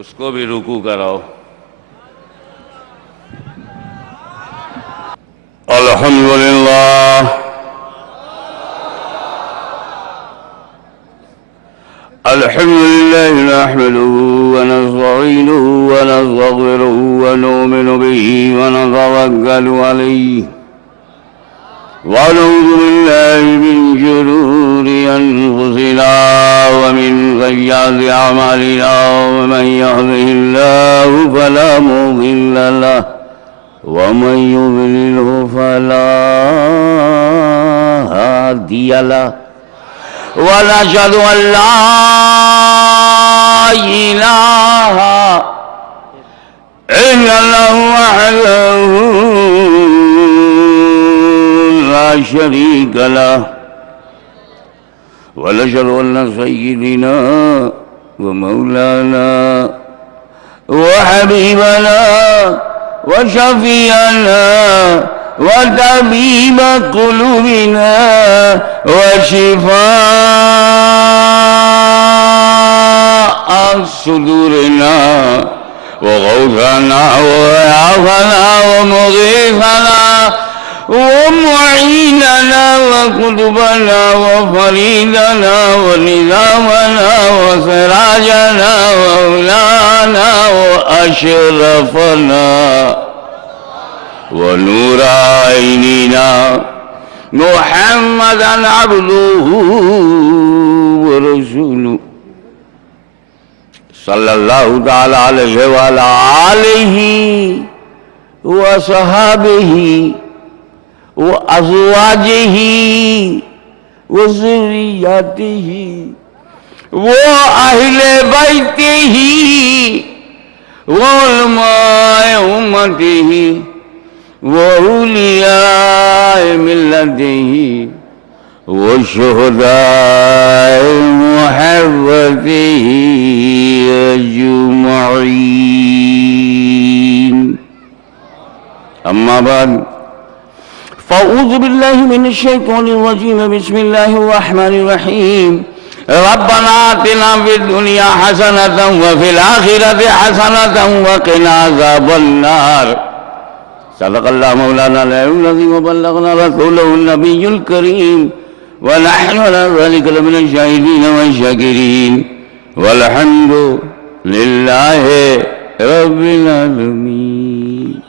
اس کو بھی رکوع کراؤ. الحمدللہ الحمدللہ نحمده ونستعینه ونستغفره ونؤمن به ونتوکل علیہ ونعوذ باللہ من شرور انفسنا ومن سیئات اعمالنا ومن يهده الله فلا مضل له ومن يضلله فلا هادي له ونشهد أن لا إله إلا الله وحده لا شريك له ونشهد أن سيدنا ومولانا وحبيبنا وشفيعنا وطبيب قلوبنا وشفاء صدورنا وغوثنا وغياثنا ومغيثنا ومعيننا وقطبنا وفريدنا ونظامنا وسراجنا ومولانا وأشرفنا ونور عيننا محمدا عبده ورسوله صلى الله تعالى عليه وعلى آله وصحابه وأزواجه وذرياته وأهل بيته وعلماء أمته وأولياء ملته والشهداء محبته أجمعين. أما بعد فأعوذ بالله من الشيطان الرجيم. بسم الله الرحمن الرحيم. ربنا آتنا في الدنيا حسنة وفي الآخرة حسنة وقنا عذاب النار. صدق اللہ مولانا العظیم وبلغنا رسوله النبی الکریم ونحن على ذلك لمن الشاهدين والشاکرین والحمد للہ رب العالمین.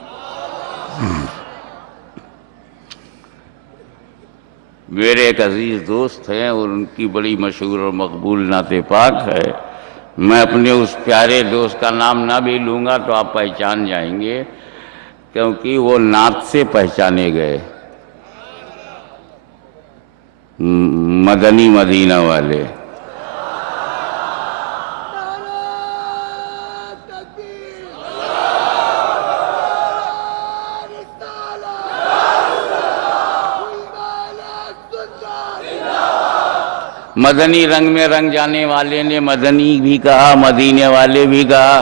میرے ایک عزیز دوست ہیں اور ان کی بڑی مشہور اور مقبول نعت پاک ہے. میں اپنے اس پیارے دوست کا نام نہ بھی لوں گا تو آپ پہچان جائیں گے کیونکہ وہ نعت سے پہچانے گئے. مدنی مدینہ والے. مدنی رنگ میں رنگ جانے والے نے مدنی بھی کہا, مدینے والے بھی کہا,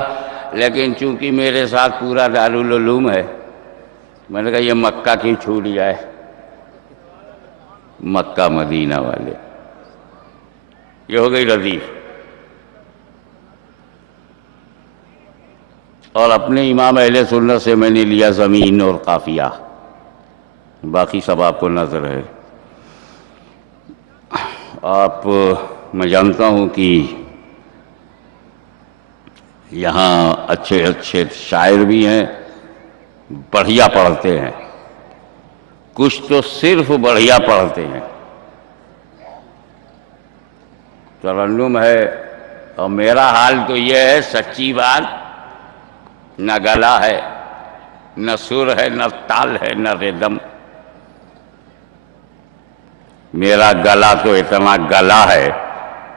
لیکن چونکہ میرے ساتھ پورا دارالعلوم ہے میں نے کہا یہ مکہ کی چھوٹ جائے. مکہ مدینہ والے یہ ہو گئی ردیف. اور اپنے امام اہل سنت سے میں نے لیا زمین اور قافیہ, باقی سب آپ کو نظر ہے. میں جانتا ہوں کہ یہاں اچھے اچھے شاعر بھی ہیں, بڑھیا پڑھتے ہیں, کچھ تو صرف بڑھیا پڑھتے ہیں. ترنم ہے اور میرا حال تو یہ ہے سچی بات, نہ گلا ہے نہ سر ہے نہ تال ہے نہ ردم. میرا گلا تو اتنا گلا ہے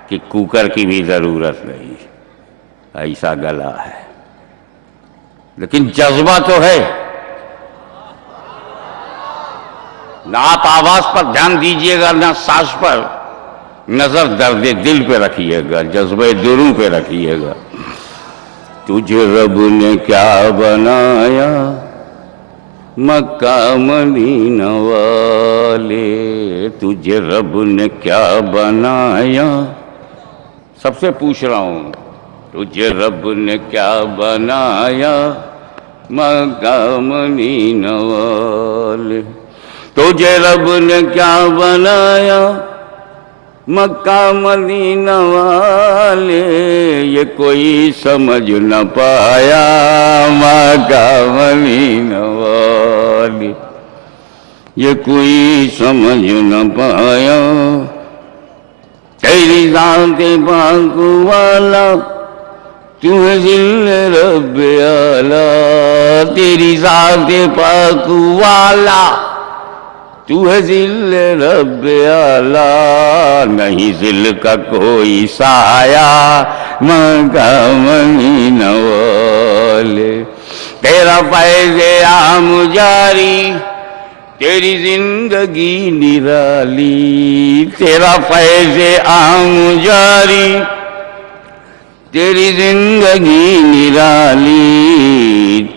کہ کوکر کی بھی ضرورت نہیں, ایسا گلا ہے. لیکن جذبہ تو ہے. نہ آپ آواز پر دھیان دیجئے گا نہ سانس پر, نظر درد دل پہ رکھیے گا, جذبہ دلوں پہ رکھیے گا. تجھے رب نے کیا بنایا مکہ مدینہ والے, تجھے رب نے کیا بنایا. سب سے پوچھ رہا ہوں تجھے رب نے کیا بنایا مکہ مدینہ والے، تجھے رب نے کیا بنایا مکہ مدینہ والے، یہ کوئی سمجھ نہ پایا مکہ مدینہ والے، یہ کوئی سمجھ نہ پایا۔ تیری ذات پاک والا تو ہے ذل رب اعلیٰ، تیری ذات پاک والا تو ہے ذل رب اعلیٰ، نہیں ذل کا کوئی سایہ مکہ مدینہ والے، تیرا فیض عام جاری تیری زندگی نرالی، تیرا فیض عام جاری تیری زندگی نرالی،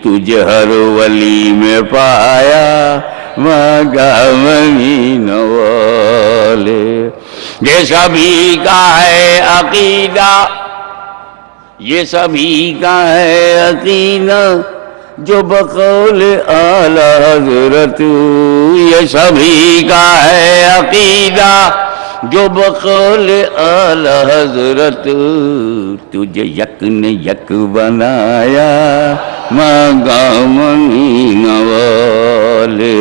تجھے ہر ولی میں پایا مکہ مدینہ والے۔ یہ سبھی کا ہے عقیدہ، یہ سبھی کا ہے عقیدہ، جو بقول اعلیٰ حضرت، یہ سبھی کا ہے عقیدہ، جو بقول اعلیٰ حضرت، تجھے یک نے یک بنایا مکہ مدینہ والے۔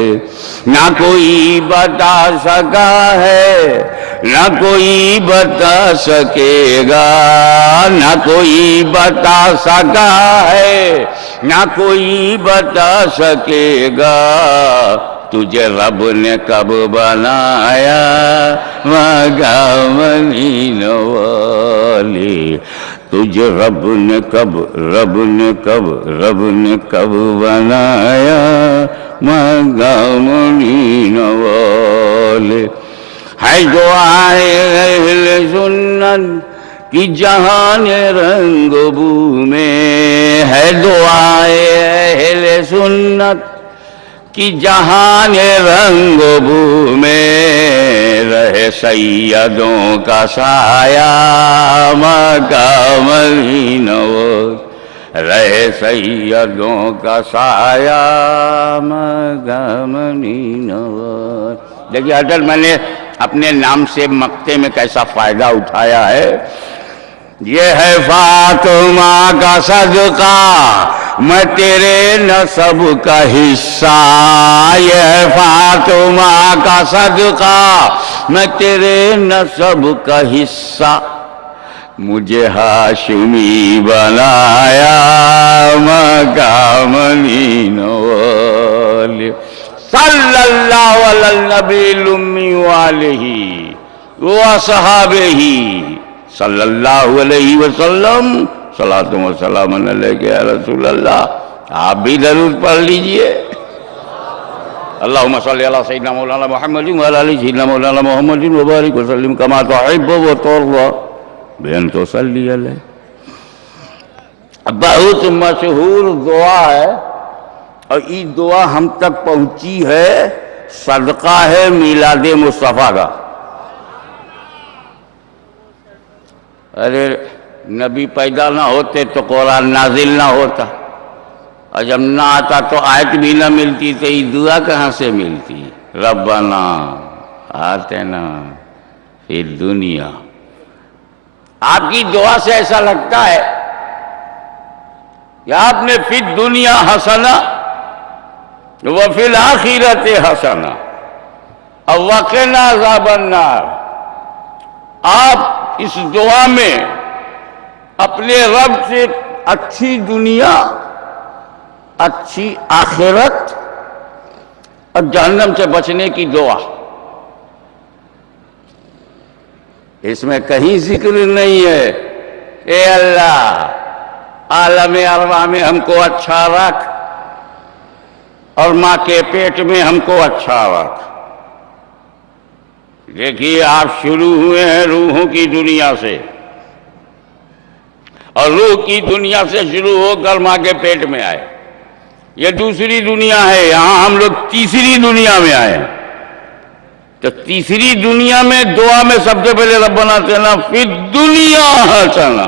نہ کوئی بتا سکا ہے، نہ کوئی بتا سکے گا، نہ کوئی بتا سکا ہے، نہ کوئی بتا سکے گا، تجھے رب نے کب بنایا مکہ مدینہ والے، تجھے رب نے کب بنایا مکہ مدینہ والے۔ ہے جو آئے اہل سنت کی جہان رنگ بو میں، ہے دعائے اہل سنت کی جہان رنگ بو میں، رہے سیدوں کا سایہ مکہ مدینہ والے، رہے سیدوں کا سایہ مکہ مدینہ والے۔ دیکھیے حضرت، میں نے اپنے نام سے مقطع میں کیسا فائدہ اٹھایا ہے۔ یہ ہے فاطمہ کا صدقہ میں تیرے نسب کا حصہ، یہ ہے فاطمہ کا صدقہ میں تیرے نسب کا حصہ، مجھے ہاشمی بنایا مکہ مدینہ والے۔ صلی اللہ علی النبی الامی وآلہ وصحابہ صلی اللہ علیہ وسلم، صلاۃ و سلام علیک یا رسول اللہ۔ آپ بھی درود پڑھ لیجئے۔ اللہم صلی علی سیدنا مولانا محمد وعلی آل سیدنا مولانا محمد وبارک وسلم کما تحب وترضى بأن تصلی علیہ۔ بہت مشہور دعا ہے، اور یہ دعا ہم تک پہنچی ہے، صدقہ ہے میلاد مصطفیٰ کا۔ ارے نبی پیدا نہ ہوتے تو قرآن نازل نہ ہوتا، اور جب نہ آتا تو آیت بھی نہ ملتی، تو یہ دعا کہاں سے ملتی؟ ربنا آتنا فی الدنیا۔ آپ کی دعا سے ایسا لگتا ہے کہ آپ نے فی الدنیا حسنہ وفی الآخرۃ حسنہ وقنا عذاب النار۔ آپ اس دعا میں اپنے رب سے اچھی دنیا، اچھی آخرت اور جہنم سے بچنے کی دعا، اس میں کہیں ذکر نہیں ہے اے اللہ عالم ارواح میں ہم کو اچھا رکھ اور ماں کے پیٹ میں ہم کو اچھا رکھ۔ دیکھیے آپ شروع ہوئے ہیں روحوں کی دنیا سے، اور روح کی دنیا سے شروع ہو کر ماں کے پیٹ میں آئے، یہ دوسری دنیا ہے، یہاں ہم لوگ تیسری دنیا میں آئے۔ تو تیسری دنیا میں دعا میں سب سے پہلے ربنا آتنا فی الدنیا حسنہ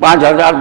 5,000,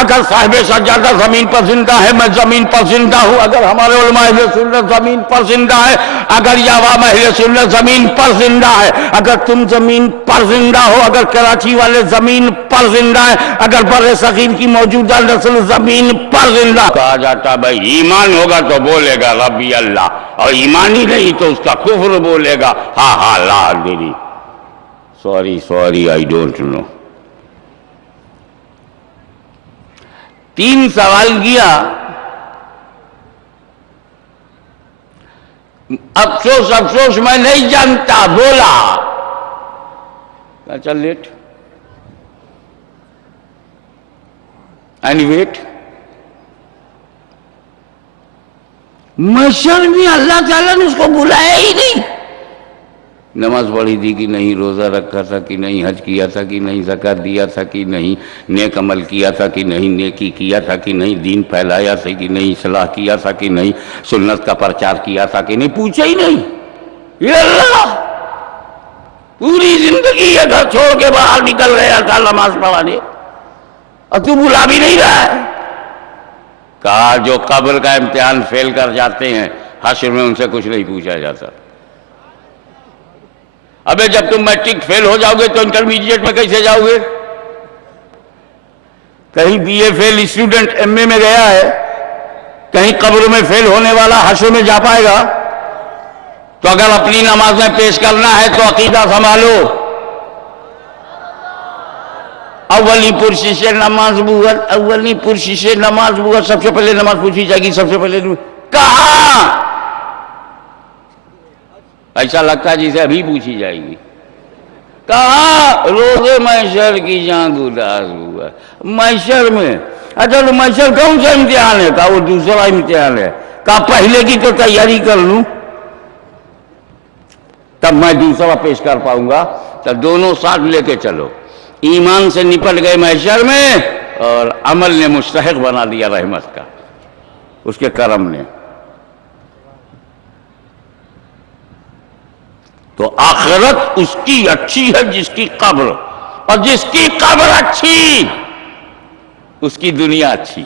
اگر صاحب سجادہ زمین پر زندہ ہے، میں زمین پر زندہ ہوں، اگر ہمارے علماء اہل سنت زمین پر زندہ ہے، اگر یہ عوام اہل سنت زمین پر زندہ ہے، اگر تم زمین پر زندہ ہو، اگر کراچی والے زمین پر زندہ ہے، اگر بر صغیر کی موجودہ نسل زمین پر زندہ ہے، کہا جاتا بھائی ایمان ہوگا تو بولے گا ربی اللہ، اور ایمان ہی نہیں تو اس کا کفر بولے گا ہاں ہاں لا ادری، سوری آئی ڈونٹ نو۔ 3 سوال کیا، افسوس میں نہیں جانتا بولا، چل لیٹ اینڈ ویٹ۔ محشر میں اللہ تعالیٰ نے اس کو بلایا ہی نہیں، نماز پڑھی تھی کہ نہیں، روزہ رکھا تھا کہ نہیں، حج کیا تھا کہ نہیں، زکوٰۃ دیا تھا کہ نہیں، نیک عمل کیا تھا کہ نہیں، نیکی کیا تھا کہ نہیں، دین پھیلایا تھا کہ نہیں، اصلاح کیا تھا کہ نہیں، سنت کا پرچار کیا تھا کہ نہیں، پوچھا ہی نہیں۔ یہ اللہ پوری زندگی یہ گھر چھوڑ کے باہر نکل رہا تھا نماز پڑھانے، اور تو بلا بھی نہیں رہا ہے۔ کہا جو قبر کا امتحان فیل کر جاتے ہیں حشر میں ان سے کچھ نہیں پوچھا جاتا۔ ابے جب تم میٹرک فیل ہو جاؤ گے تو انٹرمیڈیٹ میں کیسے جاؤ گے؟ کہیں B A fail student M A میں گیا ہے، کہیں قبر میں فیل ہونے والا حشر میں جا پائے گا؟ تو اگر اپنی نمازیں پیش کرنا ہے تو عقیدہ سنبھالو، اولی پرشش نماز بوت، اولی پرشش نماز بوت، سب سے پہلے نماز پوچھی جائے گی، سب سے پہلے کہاں؟ ایسا لگتا ہے جسے ابھی پوچھی جائے گی، کہاں؟ روز محشر کی جان گداز ہوا محشر میں۔ اچھا تو محشر کون سا امتحان ہے؟ کہا وہ دوسرا امتحان ہے۔ کہا پہلے کی تو تیاری کر لوں تب میں دوسرا پیش کر پاؤں گا، تو دونوں ساتھ لے کے چلو۔ ایمان سے نپٹ گئے محشر میں، اور عمل نے مستحق بنا دیا رحمت کا، اس کے کرم نے۔ تو آخرت اس کی اچھی ہے جس کی قبر، اور جس کی قبر اچھی اس کی دنیا اچھی۔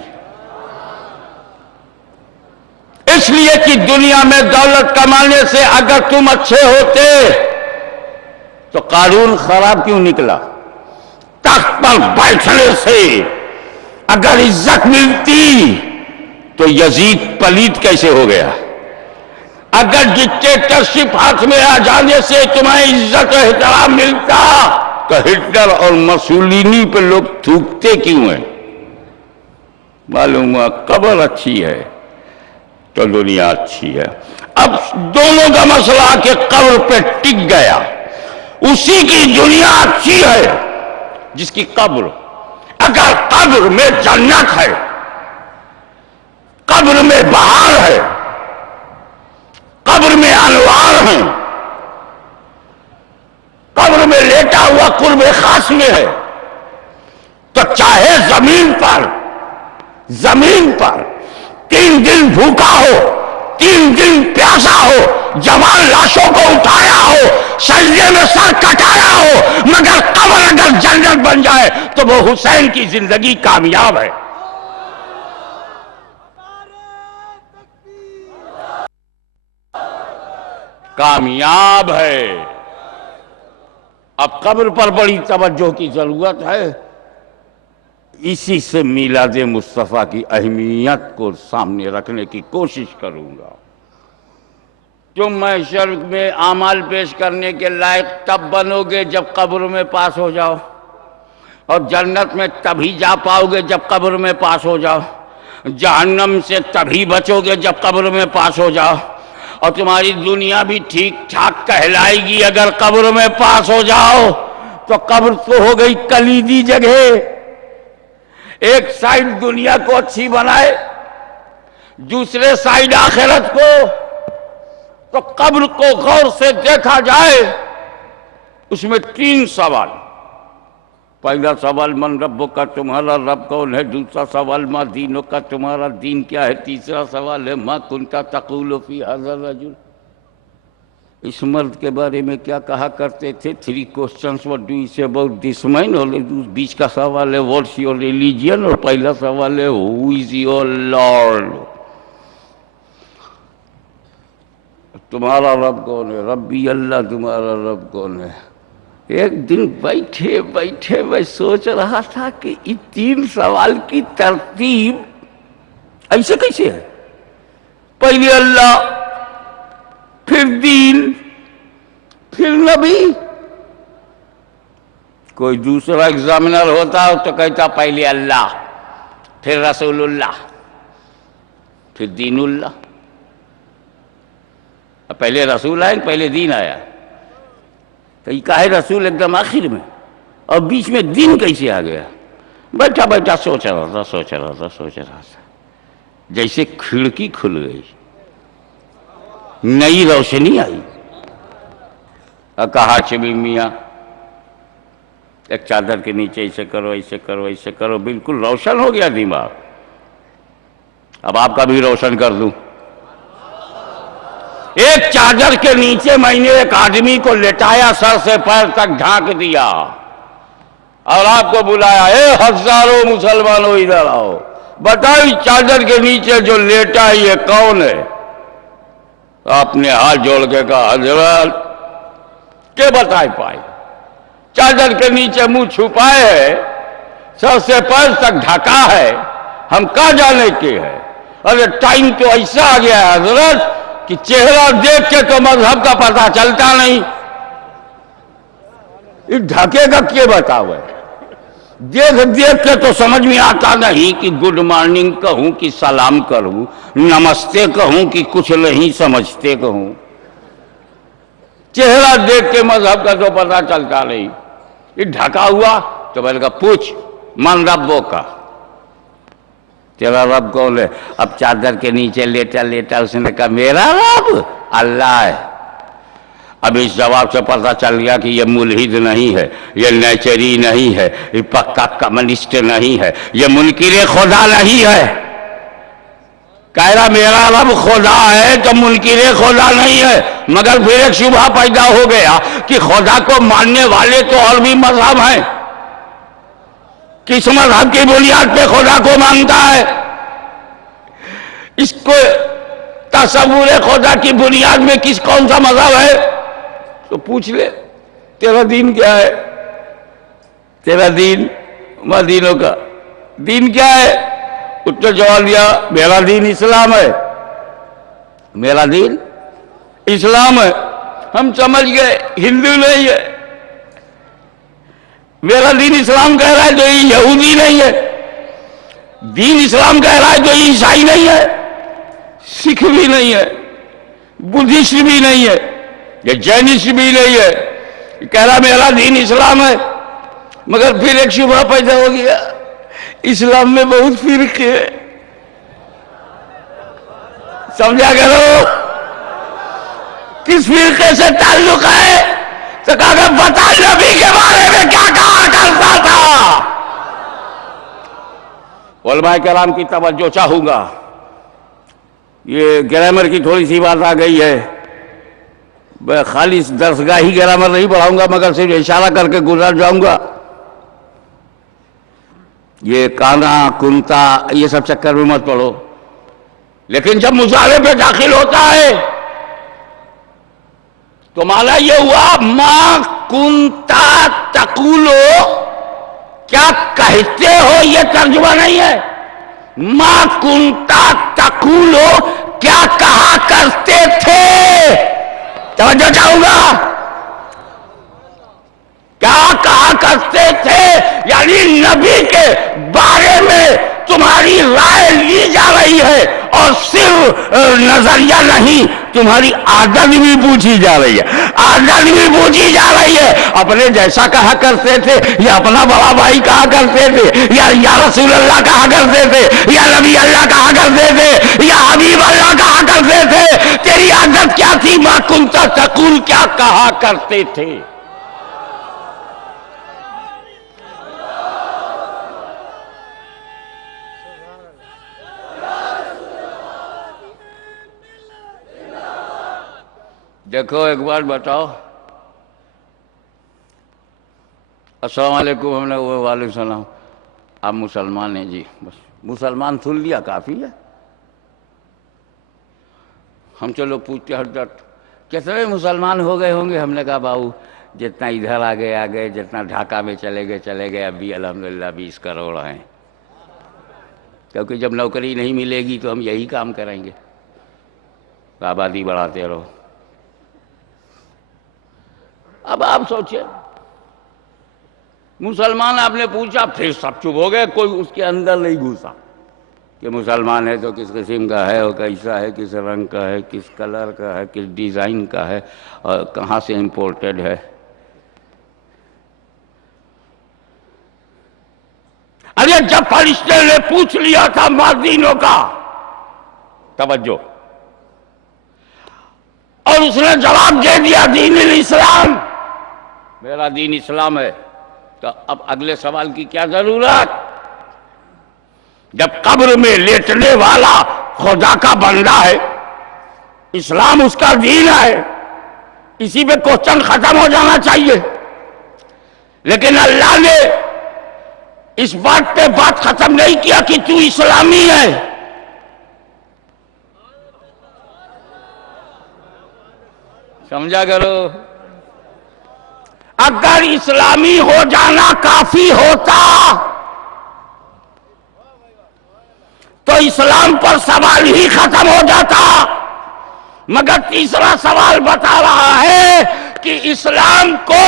اس لیے کہ دنیا میں دولت کمانے سے اگر تم اچھے ہوتے تو قارون خراب کیوں نکلا؟ تخت پر بیٹھنے سے اگر عزت ملتی تو یزید پلید کیسے ہو گیا؟ اگر ڈکٹیٹرشپ ہاتھ میں آ جانے سے تمہیں عزت و احترام ملتا تو ہٹلر اور مسولینی پہ لوگ تھوکتے کیوں ہیں؟ معلوم ہوا قبر اچھی ہے تو دنیا اچھی ہے۔ اب دونوں کا مسئلہ کہ قبر پہ ٹک گیا، اسی کی دنیا اچھی ہے جس کی قبر، اگر قبر میں جنت ہے، قبر میں بہار ہے، قبر میں انوار ہیں، قبر میں لیٹا ہوا قرب خاص میں ہے، تو چاہے زمین پر 3 دن بھوکا ہو، 3 دن پیاسا ہو، جوان لاشوں کو اٹھایا ہو، سجدے میں سر کٹایا ہو، مگر قبر اگر جنت بن جائے تو وہ حسین کی زندگی کامیاب ہے۔ کامیاب ہے۔ اب قبر پر بڑی توجہ کی ضرورت ہے، اسی سے میلاد مصطفیٰ کی اہمیت کو سامنے رکھنے کی کوشش کروں گا۔ تم محشر میں اعمال پیش کرنے کے لائق تب بنو گے جب قبر میں پاس ہو جاؤ، اور جنت میں تبھی جا پاؤ گے جب قبر میں پاس ہو جاؤ، جہنم سے تبھی بچو گے جب قبر میں پاس ہو جاؤ، اور تمہاری دنیا بھی ٹھیک ٹھاک کہلائے گی اگر قبر میں پاس ہو جاؤ۔ تو قبر تو ہو گئی کلیدی جگہ، ایک سائیڈ دنیا کو اچھی بنائے، دوسرے سائیڈ آخرت کو۔ تو قبر کو غور سے دیکھا جائے، اس میں 3 سوال۔ پہلا سوال من ربک کا، تمہارا رب کون ہے؟ دوسرا سوال ما دینک کا، تمہارا دین کیا ہے؟ تیسرا سوال ہے ما کنت تقول فی ھذا الرجل۔ اس مرد کے بارے میں کیا کہا کرتے تھے؟ 3 questions what do you say about this man؟ اور بیچ کا سوال ہے what's your religion، اور پہلا سوال ہے who is your lord؟ تمہارا رب کون ہے؟ ربی اللہ، تمہارا رب کون ہے؟ ایک دن بیٹھے بیٹھے میں سوچ رہا تھا کہ یہ 3 سوال کی ترتیب ایسے کیسے ہے؟ پہلے اللہ، پھر دین، پھر نبی۔ کوئی دوسرا ایگزامنر ہوتا تو کہتا پہلے اللہ، پھر رسول اللہ، پھر دین اللہ۔ پہلے رسول آئے، پہلے دین آیا، کہیں کہا رسول ایک دم آخر میں، اور بیچ میں دین کیسے آ گیا؟ بیٹھا بیٹھا سوچ رہا تھا، جیسے کھڑکی کھل گئی، نئی روشنی آئی۔ کہا چبی میاں ایک چادر کے نیچے ایسے کرو، ایسے کرو، ایسے کرو، بالکل روشن ہو گیا دماغ۔ اب آپ کا بھی روشن کر دوں۔ ایک چادر کے نیچے میں نے ایک آدمی کو لٹایا، سر سے پیر تک ڈھانک دیا، اور آپ کو بلایا، اے ہزاروں مسلمانوں ادھر آؤ، بتاؤ چادر کے نیچے جو لیٹا یہ کون ہے؟ آپ نے ہاتھ جوڑ کے کہا حضرت کیا بتائے پائے؟ چادر کے نیچے منہ چھپائے ہے، سر سے پیر تک ڈھکا ہے، ہم کہاں جانے کے ہیں؟ ارے ٹائم تو ایسا آ گیا ہے حضرت کہ چہرہ دیکھ کے تو مذہب کا پتہ چلتا نہیں، اس ڈھکے کا کیا بتاؤ ہے؟ دیکھ کے تو سمجھ میں آتا نہیں کہ گڈ مارننگ کہوں کہ سلام کروں، نمستے کہوں کہ کچھ نہیں سمجھتے کہوں۔ چہرہ دیکھ کے مذہب کا تو پتہ چلتا نہیں، یہ ڈھکا ہوا تو میں نے کہا پوچھ من ربوں کا، تیرا رب کون ہے؟ اب چادر کے نیچے لیٹا لیٹا اس نے کہا میرا رب اللہ ہے۔ اب اس جواب سے پتہ چل گیا کہ یہ ملحد نہیں ہے، یہ نیچری نہیں ہے، یہ پکا کمیونسٹ نہیں ہے، یہ منکر خدا نہیں ہے۔ کہہ رہا میرا رب خدا ہے تو منکر خدا نہیں ہے، مگر پھر ایک شبہ پیدا ہو گیا کہ خدا کو ماننے والے تو اور بھی مذہب ہیں، کس مذہب کی بنیاد پہ خدا کو مانتا ہے؟ اس کو تصور خدا کی بنیاد میں کون سا مذہب ہے؟ تو پوچھ لے تیرا دین کیا ہے؟ تیرا دین مدینوں کا دین کیا ہے؟ اس نے جواب دیا میرا دین اسلام ہے، میرا دین اسلام ہے۔ ہم سمجھ گئے ہندو نہیں ہے، میرا دین اسلام کہہ رہا ہے تو یہ یہودی نہیں ہے، دین اسلام کہہ رہا ہے تو یہ عیسائی نہیں ہے، سکھ بھی نہیں ہے، بدھسٹ بھی نہیں ہے، یہ جینسٹ بھی نہیں ہے، یہ کہہ رہا میرا دین اسلام ہے۔ مگر پھر ایک شبہ پیدا ہو گیا، اسلام میں بہت فرقے ہیں، سمجھا کرو کس فرقے سے تعلق ہے؟ تو کہا کہ بتا نبی کے بارے میں کیا کہا کرتا تھا۔ علماء کرام کی توجہ چاہوں گا، یہ گرامر کی تھوڑی سی بات آ گئی ہے، میں خالص درسگاہی گرامر نہیں پڑھاؤں گا، مگر صرف اشارہ کر کے گزر جاؤں گا۔ یہ کانا کنتا یہ سب چکر میں مت پڑھو، لیکن جب مظاہرے پہ داخل ہوتا ہے تو مانا یہ ہوا ما کنتا تقولو، کیا کہتے ہو یہ ترجمہ نہیں ہے، ما کنتا تقولو کیا کہا کرتے تھے۔ توجہ چاہوں گا، کیا کہا کرتے تھے، یعنی نبی کے بارے میں تمہاری رائے لی جا رہی ہے، اور صرف نظریہ نہیں، تمہاری عادت بھی پوچھی جا رہی ہے، عادت بھی پوچھی جا رہی ہے۔ اپنے جیسا کہا کرتے تھے، یا اپنا بڑا بھائی کہا کرتے تھے، یا رسول اللہ کہا کرتے تھے، یا نبی اللہ کہا کرتے تھے، یا حبیب اللہ کہا کرتے تھے، تیری عادت کیا تھی؟ ما کنت تقول کیا کہا کرتے تھے۔ دیکھو ایک بات بتاؤ، السلام علیکم، ہم نے وہ وعلیکم السلام، آپ مسلمان ہیں جی، بس مسلمان سن لیا کافی ہے. ہم چلو پوچھتے حضرت کتنے مسلمان ہو گئے ہوں گے؟ ہم نے کہا باؤ جتنا ادھر آ گئے جتنا ڈھاکہ میں چلے گئے، اب بھی الحمدللہ 20 کروڑ ہیں. کیونکہ جب نوکری نہیں ملے گی تو ہم یہی کام کریں گے، آبادی بڑھاتے رہو. اب آپ سوچیں، مسلمان آپ نے پوچھا، پھر سب چپ ہو گئے، کوئی اس کے اندر نہیں گھسا کہ مسلمان ہے تو کس قسم کا ہے، اور کیسا ہے، کس رنگ کا ہے، کس کلر کا ہے، کس ڈیزائن کا ہے، اور کہاں سے امپورٹڈ ہے. ارے جب فرشتے نے پوچھ لیا تھا مؤذنوں کا، توجہ، اور اس نے جواب دے دیا دین الاسلام، میرا دین اسلام ہے، تو اب اگلے سوال کی کیا ضرورت؟ جب قبر میں لیٹنے والا خدا کا بندہ ہے، اسلام اس کا دین ہے، اسی پہ کوسچن ختم ہو جانا چاہیے. لیکن اللہ نے اس بات پہ بات ختم نہیں کیا کہ تو اسلامی ہے. سمجھا کرو، اگر اسلامی ہو جانا کافی ہوتا تو اسلام پر سوال ہی ختم ہو جاتا. مگر تیسرا سوال بتا رہا ہے کہ اسلام کو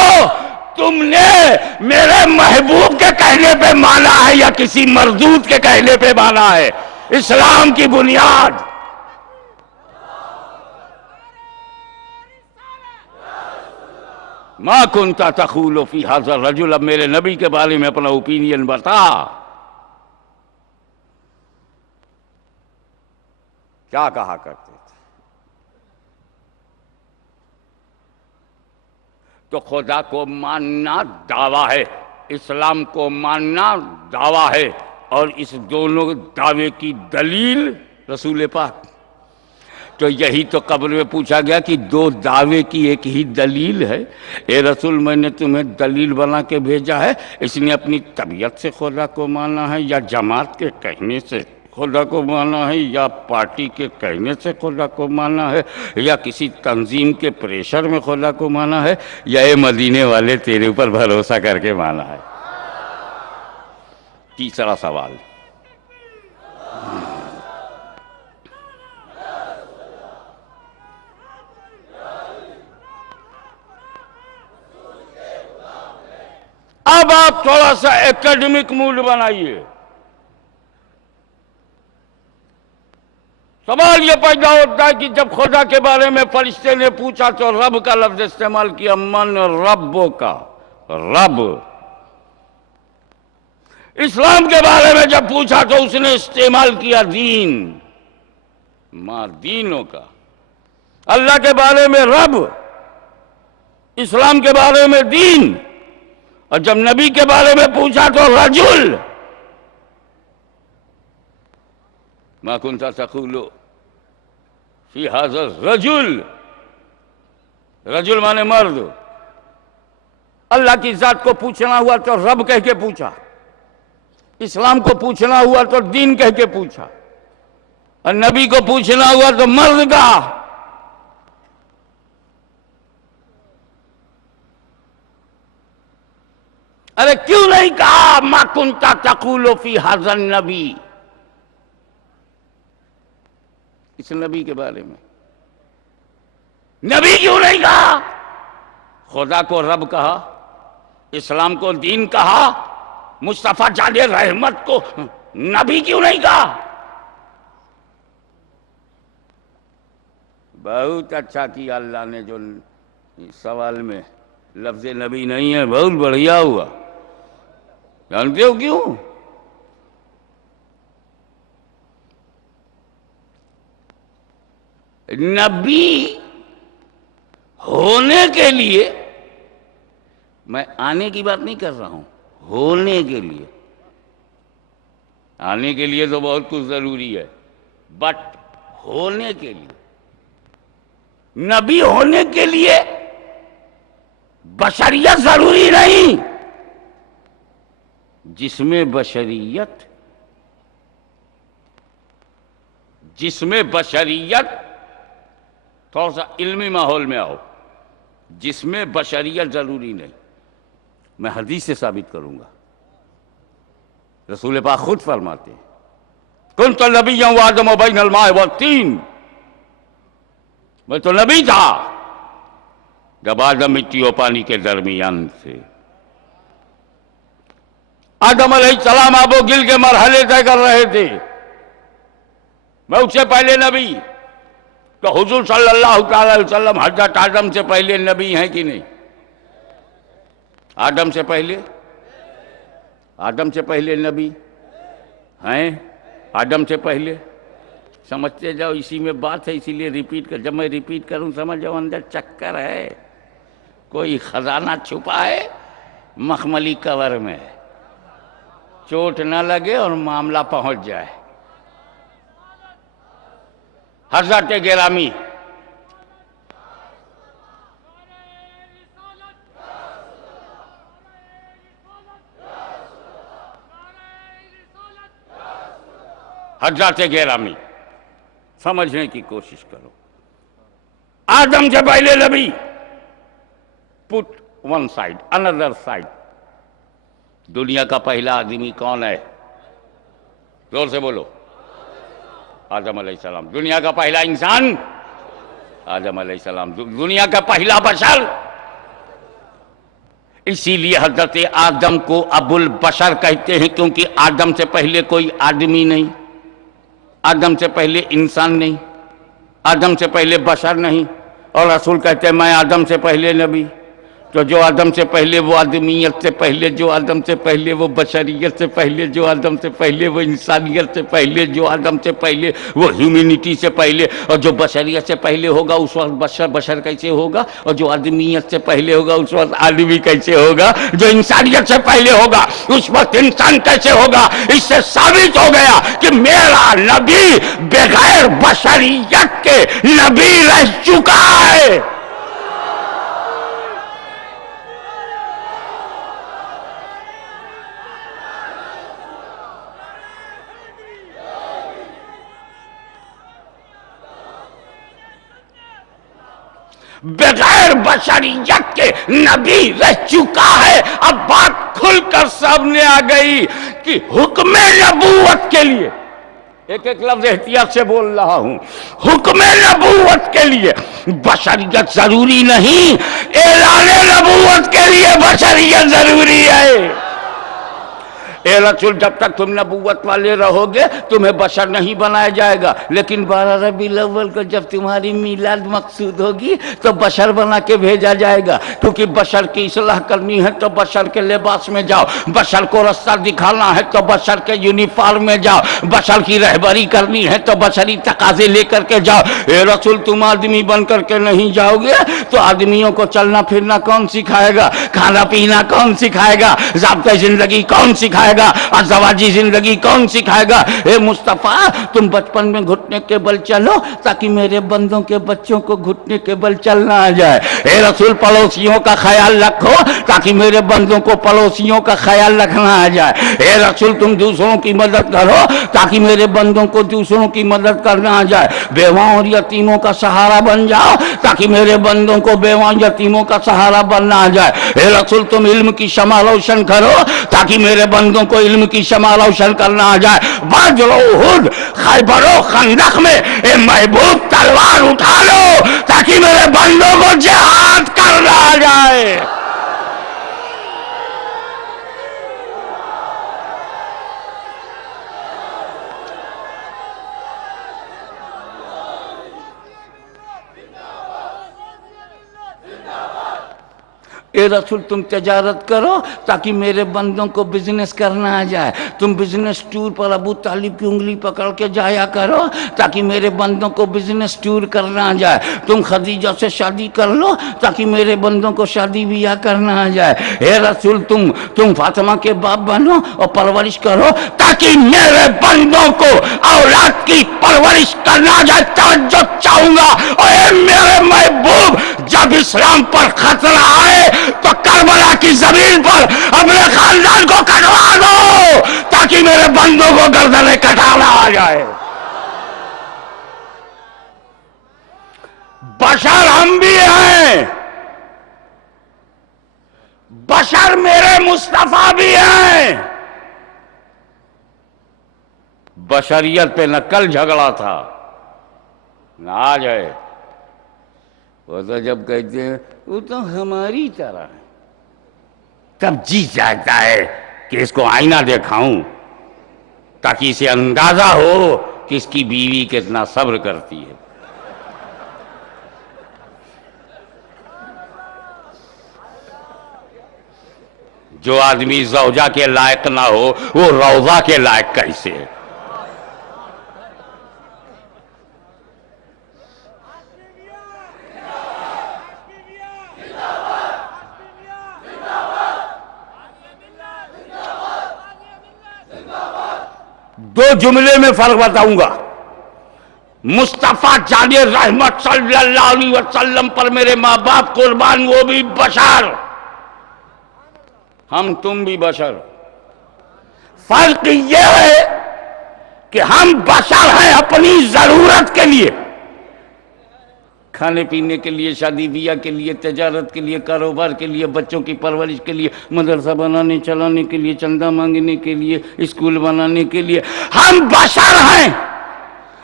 تم نے میرے محبوب کے کہنے پہ مانا ہے یا کسی مردود کے کہنے پہ مانا ہے. اسلام کی بنیاد ما کنت تقول فی ھذا الرجل. اب میرے نبی کے بارے میں اپنا اوپینین بتا. کیا کہا کرتے تھے؟ تو خدا کو ماننا دعویٰ ہے، اسلام کو ماننا دعویٰ ہے، اور اس دونوں دعوے کی دلیل رسول پاک. تو یہی تو قبر میں پوچھا گیا کہ دو دعوے کی ایک ہی دلیل ہے. اے رسول، میں نے تمہیں دلیل بنا کے بھیجا ہے، اس نے اپنی طبیعت سے خدا کو مانا ہے، یا جماعت کے کہنے سے خدا کو مانا ہے، یا پارٹی کے کہنے سے خدا کو مانا ہے، یا کسی تنظیم کے پریشر میں خدا کو مانا ہے، یا اے مدینے والے تیرے اوپر بھروسہ کر کے مانا ہے. تیسرا سوال، اب آپ تھوڑا سا ایکیڈمک موڈ بنائیے. سوال یہ پیدا ہوتا ہے کہ جب خدا کے بارے میں فرشتے نے پوچھا تو رب کا لفظ استعمال کیا، من ربوں کا رب. اسلام کے بارے میں جب پوچھا تو اس نے استعمال کیا دین، ما دینوں کا. اللہ کے بارے میں رب، اسلام کے بارے میں دین، اور جب نبی کے بارے میں پوچھا تو رجل. ما کنت تقول فی ھذا الرجل. رجل مانے مرد. اللہ کی ذات کو پوچھنا ہوا تو رب کہہ کے پوچھا، اسلام کو پوچھنا ہوا تو دین کہہ کے پوچھا، اور نبی کو پوچھنا ہوا تو مرد کا. ارے کیوں نہیں کہا ما کنت تقول فی ھذا النبی، اس نبی کے بارے میں نبی کیوں نہیں کہا؟ خدا کو رب کہا، اسلام کو دین کہا، مصطفیٰ جان رحمت کو نبی کیوں نہیں کہا؟ بہت اچھا کیا اللہ نے جو سوال میں لفظ نبی نہیں ہے، بہت بڑھیا ہوا. جانتے ہو کیوں؟ نبی ہونے کے لیے، میں آنے کی بات نہیں کر رہا ہوں، ہونے کے لیے. آنے کے لیے تو بہت کچھ ضروری ہے، بٹ ہونے کے لیے نبی ہونے کے لیے بشریت ضروری نہیں، جس میں بشریت تھوڑا سا علمی ماحول میں آؤ، جس میں بشریت ضروری نہیں، میں حدیث سے ثابت کروں گا۔ رسول پاک خود فرماتے ہیں کنت نبیا وآدم بین الماء والطین، میں تو نبی تھا جب آدم مٹی و پانی کے درمیان سے۔ آدم علیہ السلام آب و گل کے مرحلے طے کر رہے تھے، میں اس سے پہلے نبی، تو حضور صلی اللہ تعالی علیہ وسلم حضرت آدم سے پہلے نبی ہیں کہ نہیں؟ آدم سے پہلے نبی ہیں؟ آدم سے پہلے؟ سمجھتے جاؤ، اسی میں بات ہے، اسی لیے ریپیٹ کر، جب میں ریپیٹ کروں سمجھ جاؤ اندر چکر ہے، کوئی خزانہ چھپا ہے مخملی کور میں، چوٹ نہ لگے اور معاملہ پہنچ جائے۔ حضرت گرامی، حضرت گرامی سمجھنے کی کوشش کرو، آدم سے پہلے نبی، put one side another side, دنیا کا پہلا آدمی کون ہے؟ زور سے بولو، آدم علیہ السلام۔ دنیا کا پہلا انسان آدم علیہ السلام، دنیا کا پہلا بشر۔ اسی لیے حضرت آدم کو ابو البشر کہتے ہیں، کیونکہ آدم سے پہلے کوئی آدمی نہیں، آدم سے پہلے انسان نہیں، آدم سے پہلے بشر نہیں، اور رسول کہتے ہیں میں آدم سے پہلے نبی۔ تو جو آدم سے پہلے وہ آدمیت سے پہلے، جو آدم سے پہلے وہ بشریت سے پہلے، جو آدم سے پہلے وہ انسانیت سے پہلے، جو آدم سے پہلے وہ ہیومینٹی سے پہلے، اور جو بشریت سے پہلے ہوگا اس وقت بشر کیسے ہوگا، اور جو آدمیت سے پہلے ہوگا اس وقت آدمی کیسے ہوگا، جو انسانیت سے پہلے ہوگا اس وقت انسان کیسے ہوگا۔ اس سے ثابت ہو گیا کہ میرا نبی بغیر بشریت کے نبی رہ چکا ہے۔ بغیر بشریت کے نبی رہ چکا ہے۔ اب بات کھل کر سامنے آ گئی کہ حکم نبوت کے لیے، ایک ایک لفظ احتیاط سے بول رہا ہوں، حکم نبوت کے لیے بشریت ضروری نہیں، اعلان نبوت کے لیے بشریت ضروری ہے۔ اے رسول جب تک تم نبوت والے رہو گے تمہیں بشر نہیں بنایا جائے گا، لیکن 12 ربیع الاول کو جب تمہاری میلاد مقصود ہوگی تو بشر بنا کے بھیجا جائے گا، کیونکہ بشر کی اصلاح کرنی ہے تو بشر کے لباس میں جاؤ، بشر کو رستہ دکھانا ہے تو بشر کے یونیفارم میں جاؤ، بشر کی رہبری کرنی ہے تو بشری تقاضے لے کر کے جاؤ۔ اے رسول تم آدمی بن کر کے نہیں جاؤ گے تو آدمیوں کو چلنا پھرنا کون سکھائے گا، کھانا پینا کون سکھائے گا، ضابطۂ زندگی کون سکھائے گا، ازواجی زندگی کون سکھائے گا۔ اے مصطفیٰ تم بچپن میں گھٹنے کے بل چلو تاکہ میرے بندوں کے بچوں کو گھٹنے کے بل چلنا آ جائے۔ اے رسول پڑوسیوں کا خیال رکھو تاکہ میرے بندوں کو پڑوسیوں کا خیال رکھنا آ جائے۔ اے رسول تم دوسروں کی مدد کرو تاکہ میرے بندوں کو دوسروں کی مدد کرنا آ جائے۔ بیواؤں اور یتیموں کا سہارا بن جاؤ تاکہ میرے بندوں کو بیواؤں یتیموں کا سہارا بننا آ جائے۔ اے رسول تم علم کی شمع روشن کرو تاکہ میرے بندوں کو علم کی شمع روشن کرنا آ جائے۔ بدر و احد، خیبر و خندق میں اے محبوب تلوار اٹھا لو تاکہ میرے بندوں کو جہاد کرنا آ جائے۔ اے رسول تم تجارت کرو تاکہ میرے بندوں کو بزنس کرنا آ جائے. تم بزنس ٹور پر ابو طالب کی انگلی پکڑ کے جایا کرو تاکہ میرے بندوں کو بزنس ٹور کرنا آ جائے. تم خدیجہ سے شادی کر لو تاکہ میرے بندوں کو شادی بیاہ کرنا آ جائے. اے رسول تم فاطمہ کے باپ بنو اور پرورش کرو تاکہ میرے بندوں کو اولاد کی پرورش کرنا آ جائے. توجہ چاہوں گا. اور اے میرے محبوب جب اسلام پر خطرہ آئے تو کربلا کی زمین پر اپنے خاندان کو کٹوا دو تاکہ میرے بندوں کو گردنیں کٹانا آ جائے. بشر ہم بھی ہیں, بشر میرے مصطفیٰ بھی ہیں. بشریت پہ نہ کل جھگڑا تھا نہ آج ہے. وہ تو جب کہتے ہیں وہ تو ہماری طرح ہے, تب جی چاہتا ہے کہ اس کو آئینہ دکھاؤں تاکہ اسے اندازہ ہو کہ اس کی بیوی کتنا صبر کرتی ہے. جو آدمی زوجہ کے لائق نہ ہو وہ روضہ کے لائق کیسے ہے؟ دو جملے میں فرق بتاؤں گا. مصطفیٰ جان رحمت صلی اللہ علیہ وسلم پر میرے ماں باپ قربان, وہ بھی بشر, ہم تم بھی بشر. فرق یہ ہے کہ ہم بشر ہیں اپنی ضرورت کے لیے, کھانے پینے کے لیے, شادی بیاہ کے لیے, تجارت کے لیے, کاروبار کے لیے, بچوں کی پرورش کے لیے, مدرسہ بنانے چلانے کے لیے, چندہ مانگنے کے لیے, اسکول بنانے کے لیے. ہم بشر ہیں